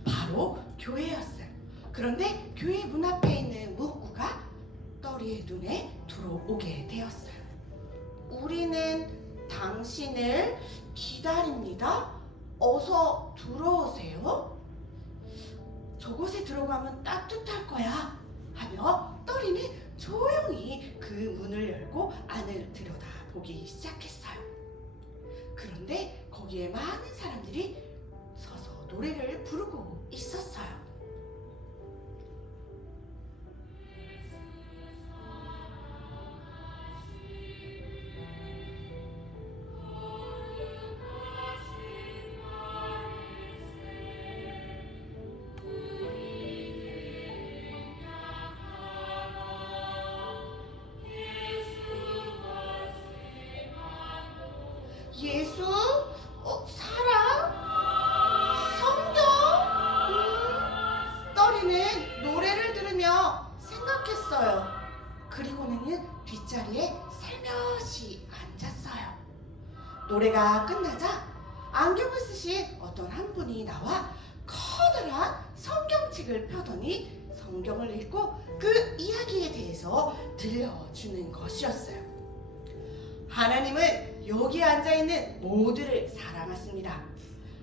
바로 교회였어요. 그런데 교회 문 앞에 있는 문구가 떠리의 눈에 들어오게 되었어요. 우리는 당신을 기다립니다. 어서 들어오세요. 저곳에 들어가면 따뜻할 거야 하며 떠리는 조용히 그 문을 열고 안을 들여다보기 시작했어요. 그런데 거기에 많은 사람들이 서서 노래를 부르고 있었어요. 예수? 사랑? 성경? 떠리는 노래를 들으며 생각 노래가 끝나자 안경을 쓰신 어떤 한 분이 나와 커다란 성경책을 펴더니 성경을 읽고 그 이야기에 대해서 들려주는 것이었어요. 하나님은 여기 앉아있는 모두를 사랑하십니다.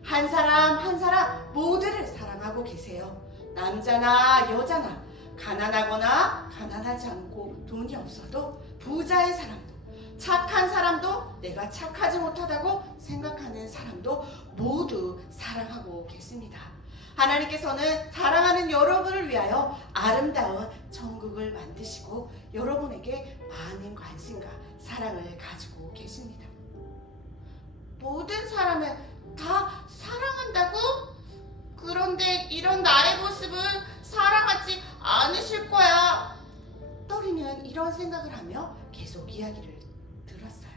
한 사람 한 사람 모두를 사랑하고 계세요. 남자나 여자나 가난하거나 가난하지 않고 돈이 없어도 부자인 사람도 착한 사람도 내가 착하지 못하다고 생각하는 사람도 모두 사랑하고 계십니다. 하나님께서는 사랑하는 여러분을 위하여 아름다운 천국을 만드시고 여러분에게 많은 관심과 사랑을 가지고 계십니다. 모든 사람을 다 사랑한다고? 그런데 이런 나의 모습은 사랑하지 않으실 거야. 떠리는 이런 생각을 하며 계속 이야기를 들었어요.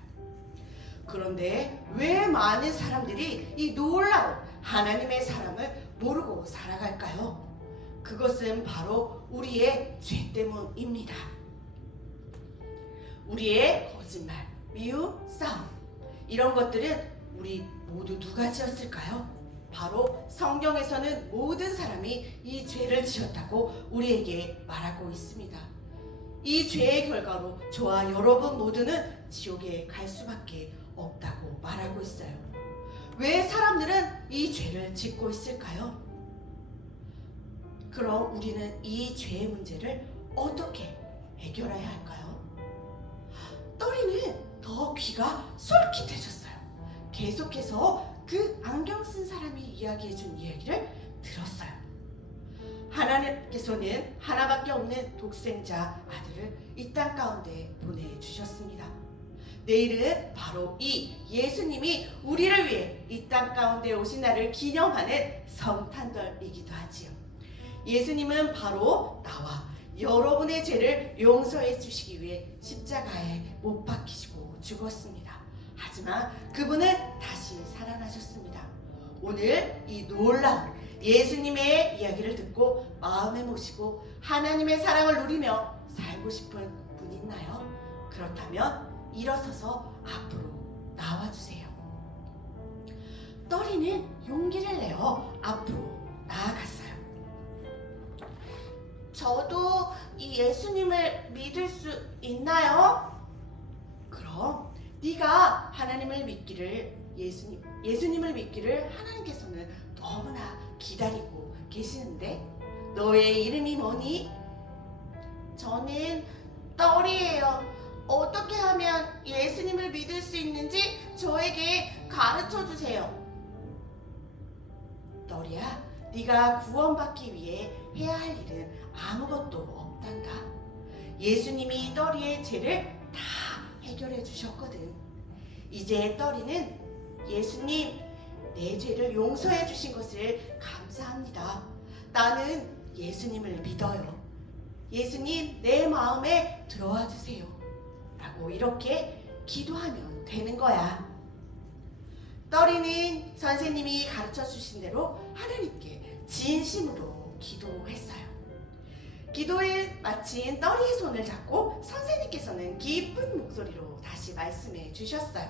그런데 왜 많은 사람들이 이 놀라운 하나님의 사랑을 모르고 살아갈까요? 그것은 바로 우리의 죄 때문입니다. 우리의 거짓말, 미움, 싸움 이런 것들은 우리 모두 누가 지었을까요? 바로 성경에서는 모든 사람이 이 죄를 지었다고 우리에게 말하고 있습니다. 이 죄의 결과로 저와 여러분 모두는 지옥에 갈 수밖에 없다고 말하고 있어요. 왜 사람들은 이 죄를 짓고 있을까요? 그럼 우리는 이 죄의 문제를 어떻게 해결해야 할까요? 떠리는 더 귀가 솔깃해졌어요. 계속해서 그 안경 쓴 사람이 이야기해준 이야기를 들었어요. 하나님께서는 하나밖에 없는 독생자 아들을 이 땅 가운데 보내주셨습니다. 내일은 바로 이 예수님이 우리를 위해 이 땅 가운데 오신 날을 기념하는 성탄절이기도 하지요. 예수님은 바로 나와 여러분의 죄를 용서해 주시기 위해 십자가에 못 박히시고 죽었습니다. 하지만 그분은 다시 살아나셨습니다. 오늘 이 놀라운 예수님의 이야기를 듣고 마음에 모시고 하나님의 사랑을 누리며 살고 싶은 분 있나요? 그렇다면 일어서서 앞으로 나와주세요. 떠리는 용기를 내어 앞으로 나아갔어요. 저도 이 예수님을 믿을 수 있나요? 그럼 네가 하나님을 믿기를 예수님을 믿기를 하나님께서는 너무나 기다리고 계시는데 너의 이름이 뭐니? 저는 떨이에요. 어떻게 하면 예수님을 믿을 수 있는지 저에게 가르쳐 주세요. 떨이야, 네가 구원받기 위해 해야 할 일은 아무것도 없단다. 예수님이 떨이의 죄를 다 해결해 주셨거든. 이제 떨이는 예수님, 내 죄를 용서해 주신 것을 감사합니다. 나는 예수님을 믿어요. 예수님, 내 마음에 들어와 주세요. 라고 이렇게 기도하면 되는 거야. 떨이는 선생님이 가르쳐 주신 대로 하나님께 진심으로 기도했어요. 기도를 마친 떨이의 손을 잡고 선생님께서는 기쁜 목소리로 다시 말씀해 주셨어요.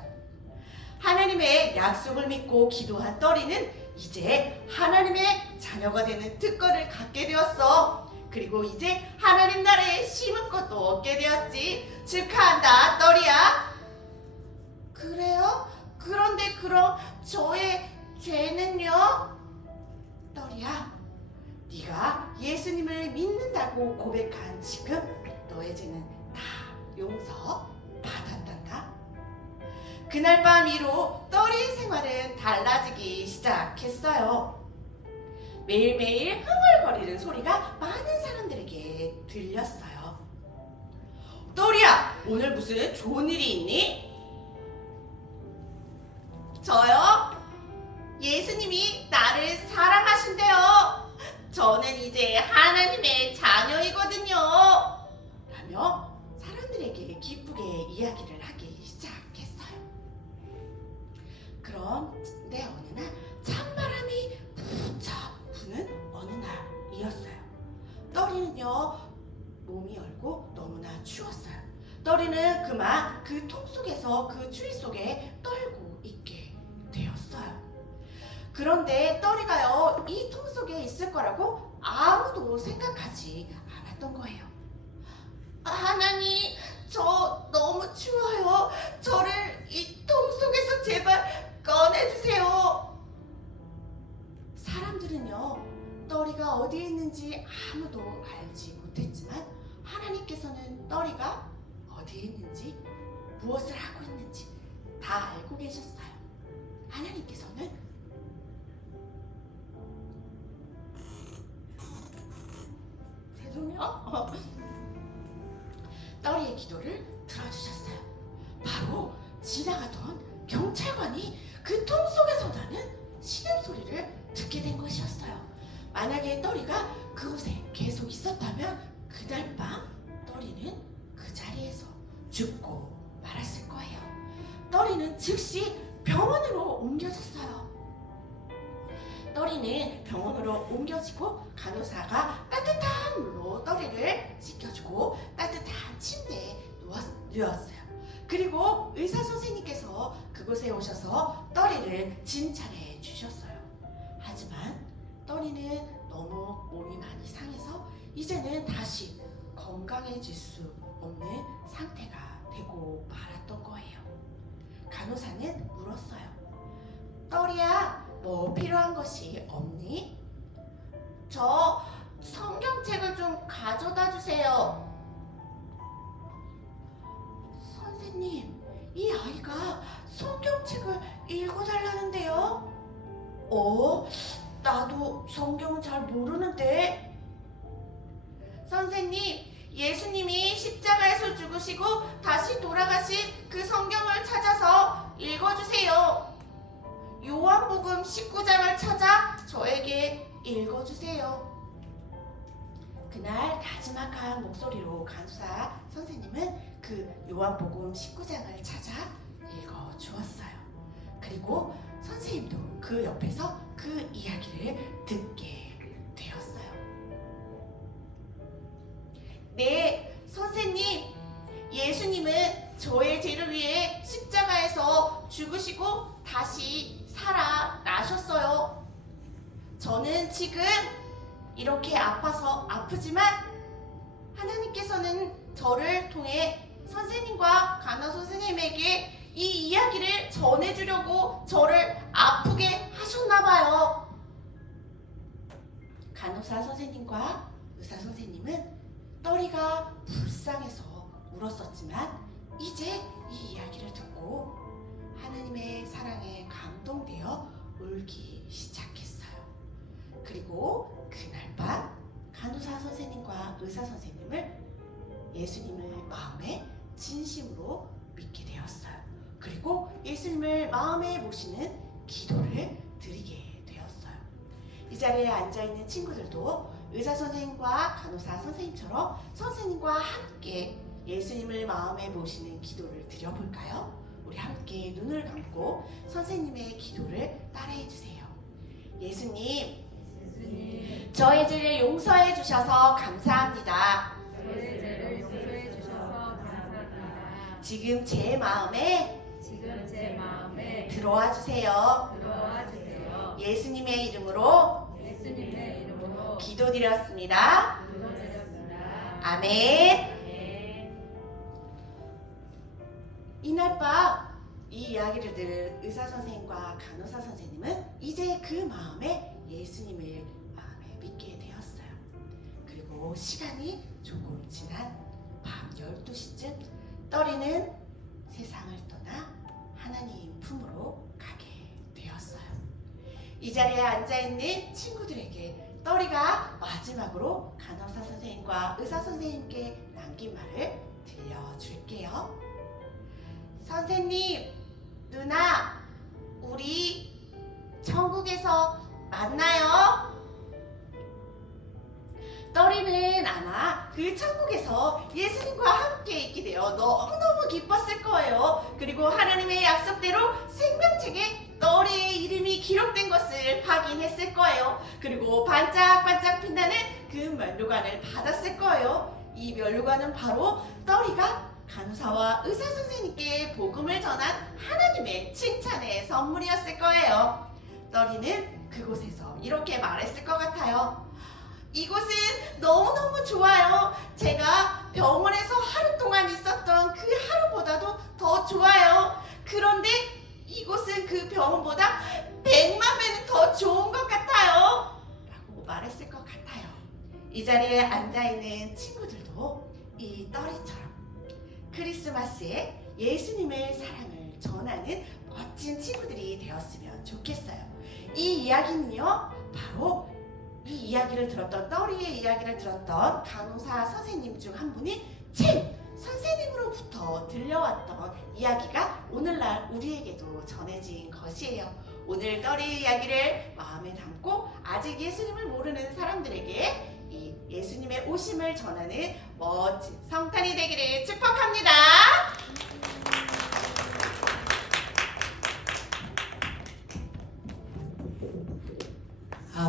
하나님의 약속을 믿고 기도한 떨이는 이제 하나님의 자녀가 되는 특권을 갖게 되었어. 그리고 이제 하나님 나라에 심은 것도 얻게 되었지. 축하한다, 떨이야. 그래요? 그런데 그럼 저의 죄는요? 떨이야, 네가 예수님을 믿는다고 고백한 지금 너의 죄는 다 용서 받았단다. 그날 밤 이후 떨이의 생활은 달라지기 시작했어요. 매일매일 흥얼거리는 소리가 많은 사람들에게 들렸어요. 떨이야, 오늘 무슨 좋은 일이 있니? 저요? 예수님이 나를 사랑하신대요. 저는 이제 하나님의 자녀이거든요. 라며 사람들에게 기쁘게 이야기를 하기 시작했어요. 그런데 어느 날 찬바람이 부쩍 부는 어느 날이었어요. 떨이는요, 몸이 얼고 너무나 추웠어요. 떨이는 그만 그 통 속에서 그 추위 속에 떨고 있게 그런데 떠리가요, 이 통 속에 있을 거라고 아무도 생각하지 않았던 거예요. 하나님, 저 너무 추워요. 저를 이 통 속에서 제발 꺼내주세요. 사람들은요, 떠리가 어디에 있는지 아무도 알지 못했지만 하나님께서는 떠리가 어디에 있는지, 무엇을 하고 있는지 다 알고 계셨어요. 하나님께서는 죄송해요. 떠리의 기도를 들어주셨어요. 바로 지나가던 경찰관이 그 통 속에서 나는 신음소리를 듣게 된 것이었어요. 만약에 떠리가 그곳에 계속 있었다면 그날 밤 떠리는 그 자리에서 죽고 말았을 거예요. 떠리는 즉시 병원으로 옮겨졌어요. 떠리는 병원으로 옮겨지고 간호사가 따뜻한 물로 떠리를 씻겨주고 따뜻한 침대에 누웠어요. 그리고 의사 선생님께서 그곳에 오셔서 떠리를 진찰해 주셨어요. 하지만 떠리는 너무 몸이 많이 상해서 이제는 다시 건강해질 수 없는 상태가 되고 말았던 거예요. 간호사는 물었어요. 떠리야, 뭐 필요한 것이 없니? 저 성경책을 좀 가져다 주세요. 선생님, 이 아이가 성경책을 읽어달라는데요. 나도 성경은 잘 모르는데. 선생님, 예수님이 십자가에서 죽으시고 다시 돌아가신 그 성경을 찾아서 읽어주세요. 요한복음 19장을 찾아 저에게 읽어주세요. 그날 나지막한 목소리로 간호사 선생님은 그 요한복음 19장을 찾아 읽어주었어요. 그리고 선생님도 그 옆에서 그 이야기를 듣게 되었어요. 네, 선생님, 예수님은 저의 죄를 위해 십자가에서 죽으시고 다시 살아나셨어요. 저는 지금 이렇게 아프지만 하나님께서는 저를 통해 선생님과 간호사 선생님에게 이 이야기를 전해주려고 저를 아프게 하셨나봐요. 간호사 선생님과 의사 선생님은 떠리가 불쌍해서 울었었지만 이제 이 이야기를 듣고 하나님의 사랑에 감동되어 울기 시작했어요. 그리고 그날 밤 간호사 선생님과 의사 선생님을 예수님을 마음에 진심으로 믿게 되었어요. 그리고 예수님을 마음에 모시는 기도를 드리게 되었어요. 이 자리에 앉아있는 친구들도 의사 선생님과 간호사 선생님처럼 선생님과 함께 예수님을 마음에 모시는 기도를 드려볼까요? 우리 함께 눈을 감고 선생님의 기도를 따라해 주세요. 예수님, 저의 죄를 용서해 주셔서 감사합니다. 지금 제 마음에 들어와 주세요. 예수님의 이름으로 기도드렸습니다. 아멘. 이날 밤 이 이야기를 들은 의사 선생님과 간호사 선생님은 이제 그 마음에 예수님을 마음에 믿게 되었어요. 그리고 시간이 조금 지난 밤 12시쯤 떠리는 세상을 떠나 하나님 품으로 가게 되었어요. 이 자리에 앉아있는 친구들에게 떠리가 마지막으로 간호사 선생님과 의사 선생님께 남긴 말을 들려줄게요. 선생님, 누나, 우리 천국에서 만나요. 떠리는 아마 그 천국에서 예수님과 함께 있게 되어 너무너무 기뻤을 거예요. 그리고 하나님의 약속대로 생명책에 떠리의 이름이 기록된 것을 확인했을 거예요. 그리고 반짝반짝 빛나는 그 면류관을 받았을 거예요. 이 면류관은 바로 떠리가 간호사와 의사 선생님께 복음을 전한 하나님의 칭찬의 선물이었을 거예요. 너리는 그곳에서 이렇게 말했을 것 같아요. 이곳은 너무너무 좋아요. 제가 병원에서 하루 동안 있었던 그 하루보다도 더 좋아요. 그런데 이곳은 그 병원보다 100만 배는 더 좋은 것 같아요. 라고 말했을 것 같아요. 이 자리에 앉아있는 친구들도 이 떨이처럼 크리스마스에 예수님의 사랑을 전하는 멋진 친구들이 되었으면 좋겠어요. 이 이야기는요, 바로 이 이야기를 들었던, 떨이의 이야기를 들었던 간호사 선생님 중 한 분이 책 선생님으로부터 들려왔던 이야기가 오늘날 우리에게도 전해진 것이에요. 오늘 떨이의 이야기를 마음에 담고 아직 예수님을 모르는 사람들에게 이 예수님의 오심을 전하는 멋진 성탄이 되기를 축복합니다.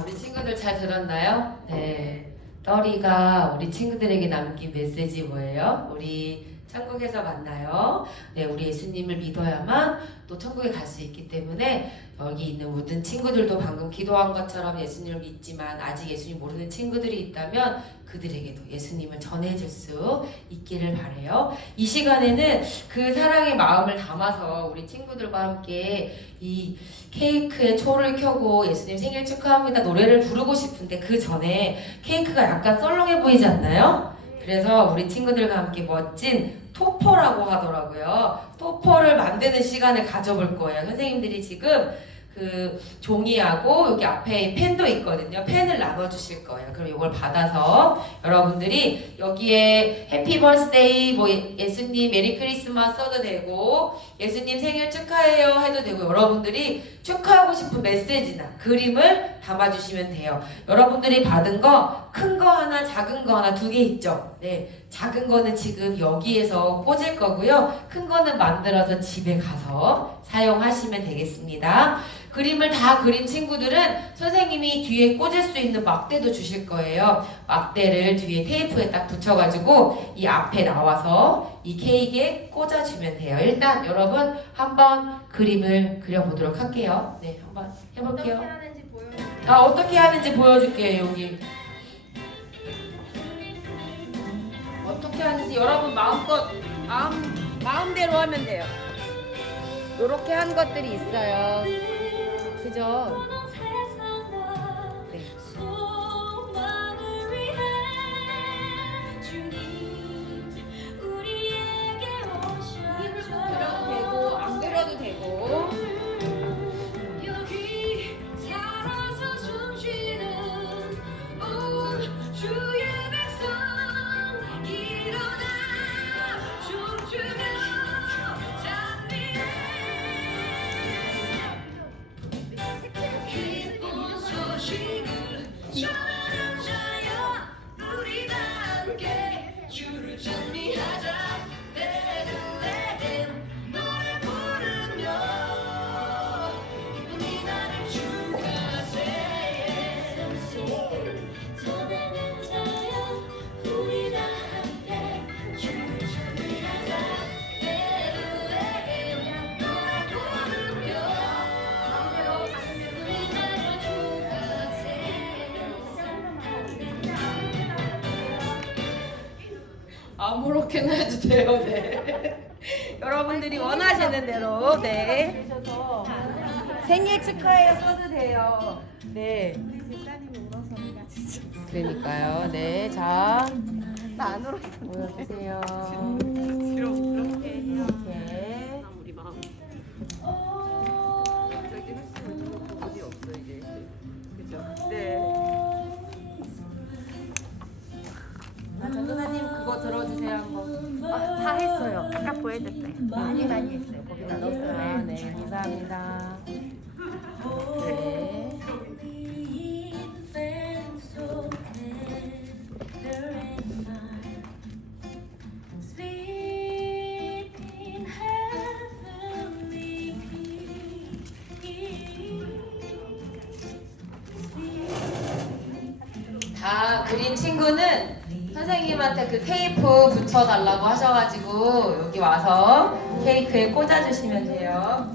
우리 친구들 잘 들었나요? 네. 떨이가 우리 친구들에게 남긴 메시지 뭐예요? 우리 천국에서 만나요. 네, 우리 예수님을 믿어야만 또 천국에 갈 수 있기 때문에 여기 있는 모든 친구들도 방금 기도한 것처럼 예수님을 믿지만 아직 예수님 모르는 친구들이 있다면 그들에게도 예수님을 전해줄 수 있기를 바라요. 이 시간에는 그 사랑의 마음을 담아서 우리 친구들과 함께 이 케이크에 초를 켜고 예수님 생일 축하합니다 노래를 부르고 싶은데 그 전에 케이크가 약간 썰렁해 보이지 않나요? 그래서 우리 친구들과 함께 멋진 토퍼라고 하더라고요. 토퍼를 만드는 시간을 가져볼 거예요. 선생님들이 지금 그 종이하고 여기 앞에 펜도 있거든요. 펜을 나눠주실 거예요. 그럼 이걸 받아서 여러분들이 여기에 해피 버스데이, 뭐 예수님 메리 크리스마스 써도 되고 예수님 생일 축하해요 해도 되고 여러분들이 축하하고 싶은 메시지나 그림을 담아주시면 돼요. 여러분들이 받은 거 큰 거 하나 작은 거 하나 2개 있죠. 네, 작은 거는 지금 여기에서 꽂을 거고요. 큰 거는 만들어서 집에 가서 사용하시면 되겠습니다. 그림을 다 그린 친구들은 선생님이 뒤에 꽂을 수 있는 막대도 주실 거예요. 막대를 뒤에 테이프에 딱 붙여가지고 이 앞에 나와서 이 케이크에 꽂아주면 돼요. 일단 여러분 한번 그림을 그려보도록 할게요. 네, 한번 해볼게요. 어떻게 하는지 보여주세요. 어떻게 하는지 보여줄게요. 여기 어떻게 하는지 여러분 마음대로 하면 돼요. 이렇게 한 것들이 있어요. 그죠? 네. 그려도 되고 안 그려도 되고. 여기 살아서 숨쉬는 온 주의 백성 일어나 춤추며 장미에 기쁜 소식을 전하는 자여 우리 다 함께 주를 찬미하자 때는 노래 부르며 기쁨이 나를 축하세 전하는 자여 우리 다 함께 주를 찬미하자 때는 노래 부르며 기쁨이 나를 축하세 아무렇게나 해도 돼요. 네. 여러분들이 원하시는 대로 네. 생일 축하해요 써도 돼요. 네. 그러니까요. 네. 자. 나 안 울었어. 보여주세요. 이렇게. 전도사님 그거 들어주세요 한번. 다 했어요. 아까 보여줬어요. 많이 했어요. 거기다 넣었어요. 네, 감사합니다. 네. 다 그린 친구는 선생님한테 그 테이프 붙여달라고 하셔가지고 여기 와서 케이크에 꽂아주시면 돼요.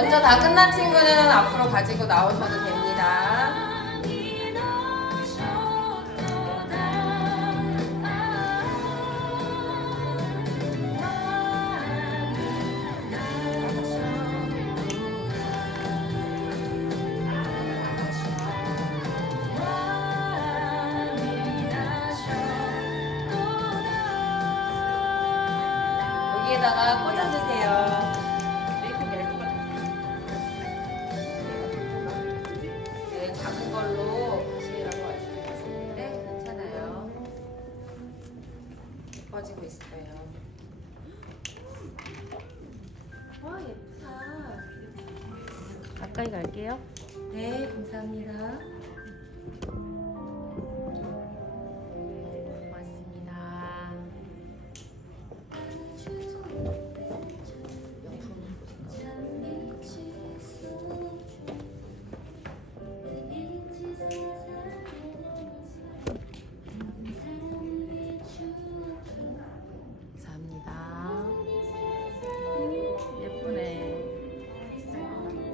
먼저 다 끝난 친구는 앞으로 가지고 나오셔도 됩니다. 여기에다가 꽂아주세요. 네, 작은 걸로 하시라고 말씀드렸는데 괜찮아요. 예뻐지고 있어요. 와, 예쁘다. 가까이 갈게요. 네, 감사합니다. 고맙습니다. 감사합니다. 예쁘네.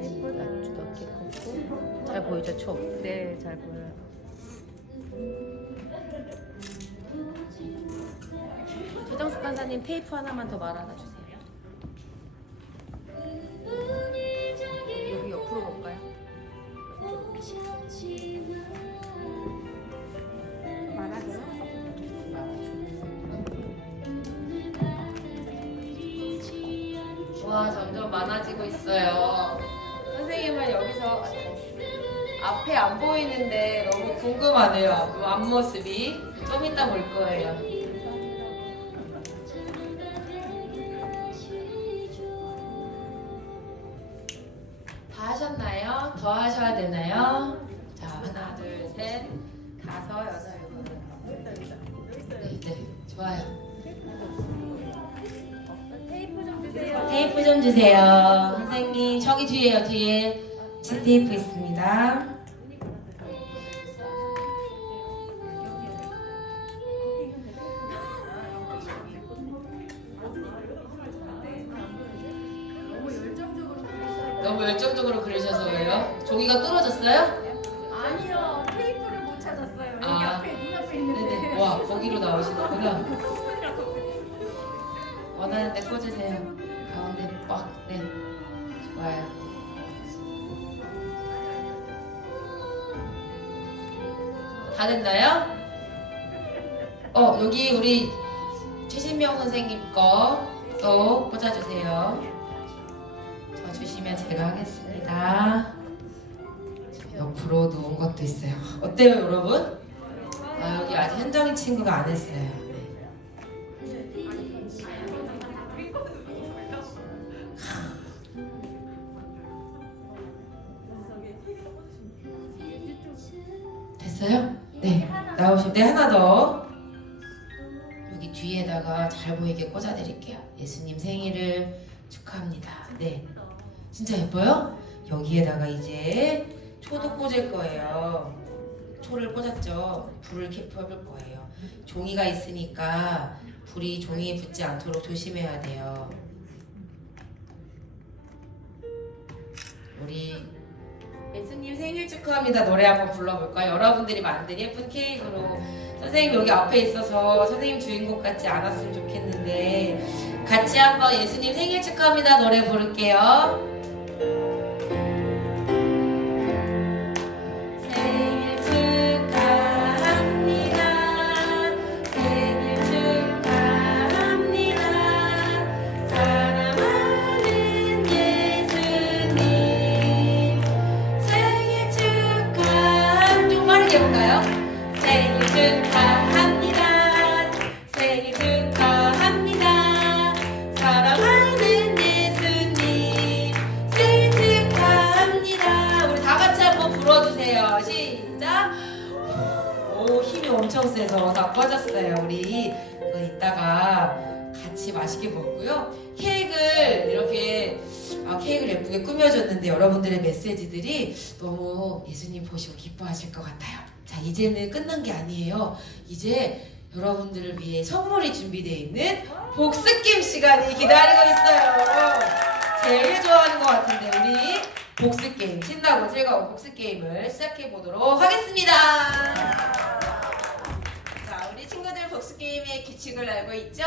예쁘다. 넓게 컸고 잘 보이죠, 초? 네, 잘 보여요. 최정숙 간사님 테이프 하나만 더 말아놔 주세요. 여기 옆으로 볼까요? 와, 점점 많아지고 있어요. 선생님은 여기서 앞에 안 보이는데 너무 궁금하네요. 그 앞모습이 좀 이따 볼 거예요. 다 하셨나요? 더 하셔야 되나요? 자, 하나, 둘, 셋, 다섯, 여섯, 일곱. 네, 네, 좋아요. 테이프 좀 주세요. 선생님, 저기 뒤에요, 뒤에. 테이프 있습니다. 너무 열정적으로 그리셔서 왜요? 종이가 뚫어졌어요? 아니요, 테이프를 못 찾았어요. 여기 아. 앞에 눈앞에 있는데. 네네. 와, 거기로 나오시는구나. 원하는 데 꽂으세요. 가운데 꽉. 네. 좋아요. 다 됐나요? 여기 우리 최신명 선생님 거 또 꽂아주세요. 저 주시면 제가 하겠습니다. 옆으로 놓은 것도 있어요. 어때요, 여러분? 아, 여기 아직 현정이 친구가 안 했어요. 네. 됐어요? 네. 나오시면 네, 하나 더. 여기 뒤에다가 잘 보이게 꽂아드릴게요. 예수님 생일을 축하합니다. 네. 진짜 예뻐요? 여기에다가 이제 초도 꽂을 거예요. 초를 꽂았죠. 불을 켜볼 거예요. 종이가 있으니까 불이 종이에 붙지 않도록 조심해야 돼요. 우리 예수님 생일 축하합니다 노래 한번 불러볼까요? 여러분들이 만든 예쁜 케이크로. 선생님 여기 앞에 있어서 선생님 주인공 같지 않았으면 좋겠는데 같이 한번 예수님 생일 축하합니다 노래 부를게요. 생일 축하합니다. 생일 축하합니다. 사랑하는 예수님 생일 축하. 좀 빠르게 해볼까요? 생일 축하합니다. 생일 축하합니다. 사랑하는 예수님 생일 축하합니다. 우리 다 같이 한번 불어주세요. 시작. 오, 힘이 엄청 세서 다 꽂았어요. 우리 이거 이따가 같이 맛있게 먹고요. 케이크를 이렇게 케이크를 예쁘게 꾸며줬는데 여러분들의 메시지들이 너무 예수님 보시고 기뻐하실 것 같아요. 자, 이제는 끝난 게 아니에요. 이제 여러분들을 위해 선물이 준비되어 있는 복습김 시간이 기다리고 있어요. 제일 좋아하는 것 같은데 우리 복수 게임, 신나고 즐거운 복수 게임을 시작해 보도록 하겠습니다. 자, 우리 친구들 복수 게임의 규칙을 알고 있죠?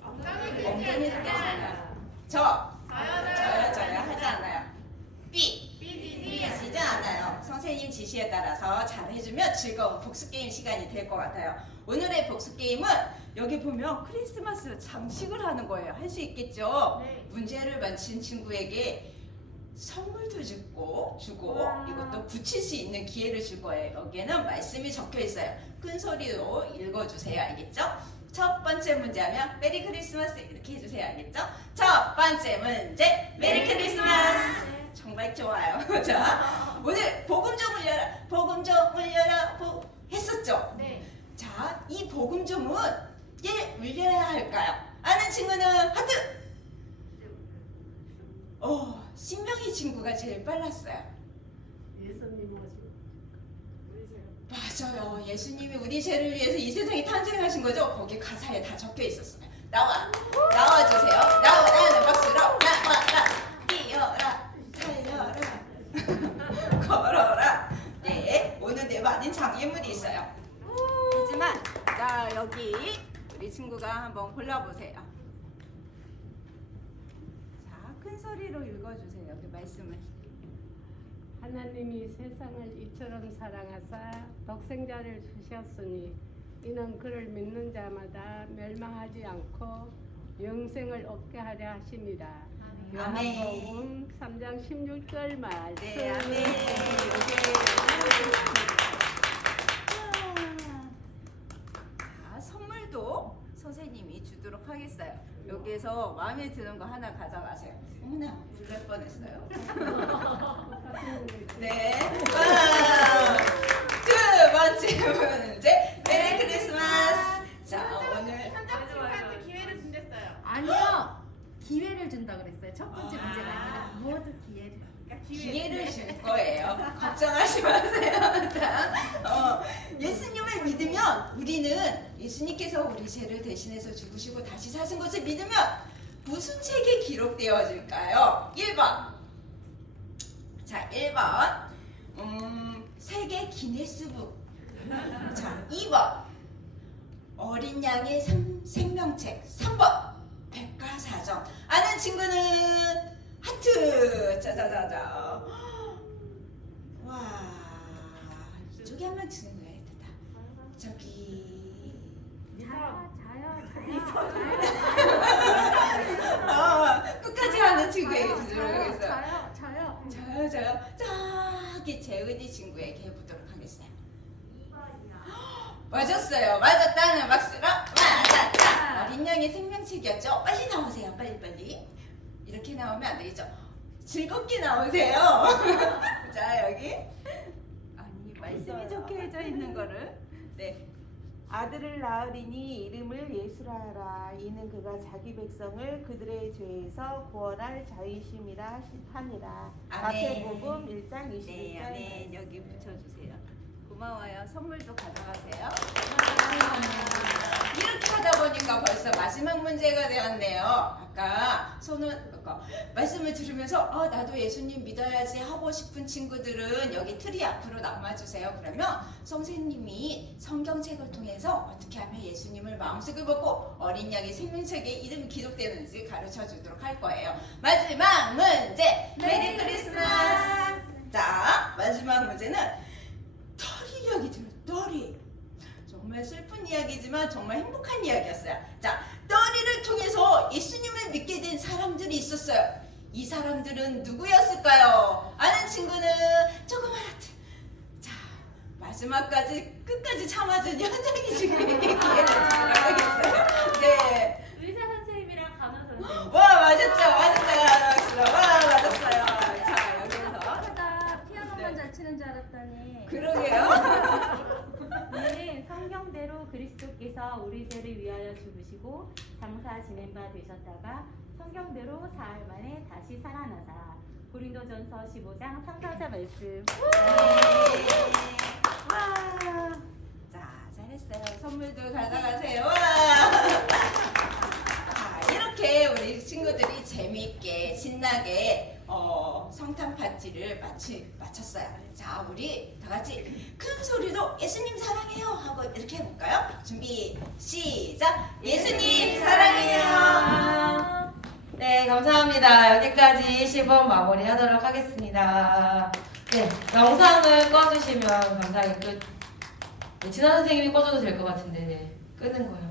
엉덩이를 깨잖아요. 저요 하지 않아요. 하지 않아요. 선생님 지시에 따라서 잘 해주면 즐거운 복수 게임 시간이 될 것 같아요. 오늘의 복수 게임은 여기 보면 크리스마스 장식을 하는 거예요. 할 수 있겠죠? 문제를 맞힌 친구에게 선물도 주고 이것도 붙일 수 있는 기회를 줄 거예요. 여기에는 말씀이 적혀 있어요. 큰 소리로 읽어주세요. 알겠죠? 첫 번째 문제 하면 메리 크리스마스 이렇게 해주세요. 알겠죠? 첫 번째 문제 메리 크리스마스. 정말 좋아요. 자, 오늘 복음 좀 울려라 했었죠? 네. 자, 이 복음 좀은 울려야 할까요? 아는 친구는 하트. 신명희 친구가 제일 빨랐어요. 맞아요. 예수님이 우리 죄를 위해서 이 세상에 탄생하신 거죠? 거기 가사에 다 적혀 있었어요. 나와주세요. 나오라는 박수로 나와라. 뛰어라. 달려라. 걸어라. 네, 오는데 많은 장애물이 있어요. 하지만 자, 여기 우리 친구가 한번 골라보세요. 자, 큰 소리로 읽어주세요. 그 말씀을. 하나님이 세상을 이처럼 사랑하사 독생자를 주셨으니 이는 그를 믿는 자마다 멸망하지 않고 영생을 얻게 하려 하심이라. 요한복음 3장 16절 말씀. 네, 아멘. 자, 선물도 선생님이 주도록 하겠어요. 여기에서 마음에 드는 거 하나 가져가세요. 어머나, 놀랄 뻔했어요. 네. 두 번째 문제. 메리 크리스마스. 자, 오늘 선생님한테 기회를 준댔어요. 아니요. 기회를 준다 그랬어요. 첫 번째 문제가 아니라 모두 기회를. 기회를 줄 거예요. 걱정하지 마세요. 자, 예수님을 믿으면 우리는 예수님께서 우리 죄를 대신해서 죽으시고 다시 사신 것을 믿으면 무슨 책에 기록되어질까요? 1번. 자, 1번. 세계 기네스북. 자, 2번. 어린 양의 생명책. 3번. 백과사전. 아는 친구는 하트. 짜자자자. 와, 이쪽에 한번 주는 거야. 됐다. 저기. 끝까지 하는 친구에게 주도록 하겠어요. 저요. 저기 재은이 친구에게 해보도록 하겠어요. 맞았어요. 맞았다는 박수로 맞았다. 어린 양의 생명책이었죠. 빨리 나오세요. 빨리. 이렇게 나오면 안 되겠죠. 즐겁게 나오세요. 자, 여기 아니 말씀이 적혀져 있는 거를 네. 아들을 낳으리니 이름을 예수라 하라. 이는 그가 자기 백성을 그들의 죄에서 구원할 자이심이라 하니라. 아멘. 마태복음 1장 21절. 네, 아멘. 여기 붙여주세요. 고마워요. 선물도 가져가세요. 이렇게 하다 보니까 벌써 마지막 문제가 되었네요. 아까 말씀을 들으면서 나도 예수님 믿어야지 하고 싶은 친구들은 여기 트리 앞으로 남아주세요. 그러면 선생님이 성경책을 통해서 어떻게 하면 예수님을 마음속에 먹고 어린 양의 생명책에 이름이 기록되는지 가르쳐 주도록 할 거예요. 마지막 문제. 메리 크리스마스. 자, 마지막 문제는 털이 이야기 들어요. 털이. 정말 슬픈 이야기지만 정말 행복한 이야기였어요. 자, 떠리를 통해서 예수님을 믿게 된 사람들이 있었어요. 이 사람들은 누구였을까요? 아는 친구는 조그만 하트. 자, 마지막까지 끝까지 참아준 현장이 지금 기회를 주도록 하겠어요. 네. 의사 선생님이랑 간호 선생님. 와, 맞았어요. 맞았어요. 자, 여기서 하다 피아노만 잘 치는 줄 알았더니. 그러게요. 오늘은 성경대로 그리스도께서 우리 죄를 위하여 죽으시고 장사 지낸 바 되셨다가 성경대로 사흘 만에 다시 살아나사. 고린도전서 15장 3-4절 말씀. 와. 자, 잘했어요. 선물도 가져가세요. 와. 자, 이렇게 이렇게 우리 친구들이 재미있게 신나게 성탄 파티를 마쳤어요. 자, 우리 다 같이 큰 소리로 예수님 사랑해요 하고 이렇게 해볼까요? 준비 시작. 예수님 사랑해요. 네, 감사합니다. 여기까지 시범 마무리하도록 하겠습니다. 네, 영상을 꺼주시면 감사하겠고, 진아 선생님이 꺼줘도 될 것 같은데, 네, 끄는 거예요.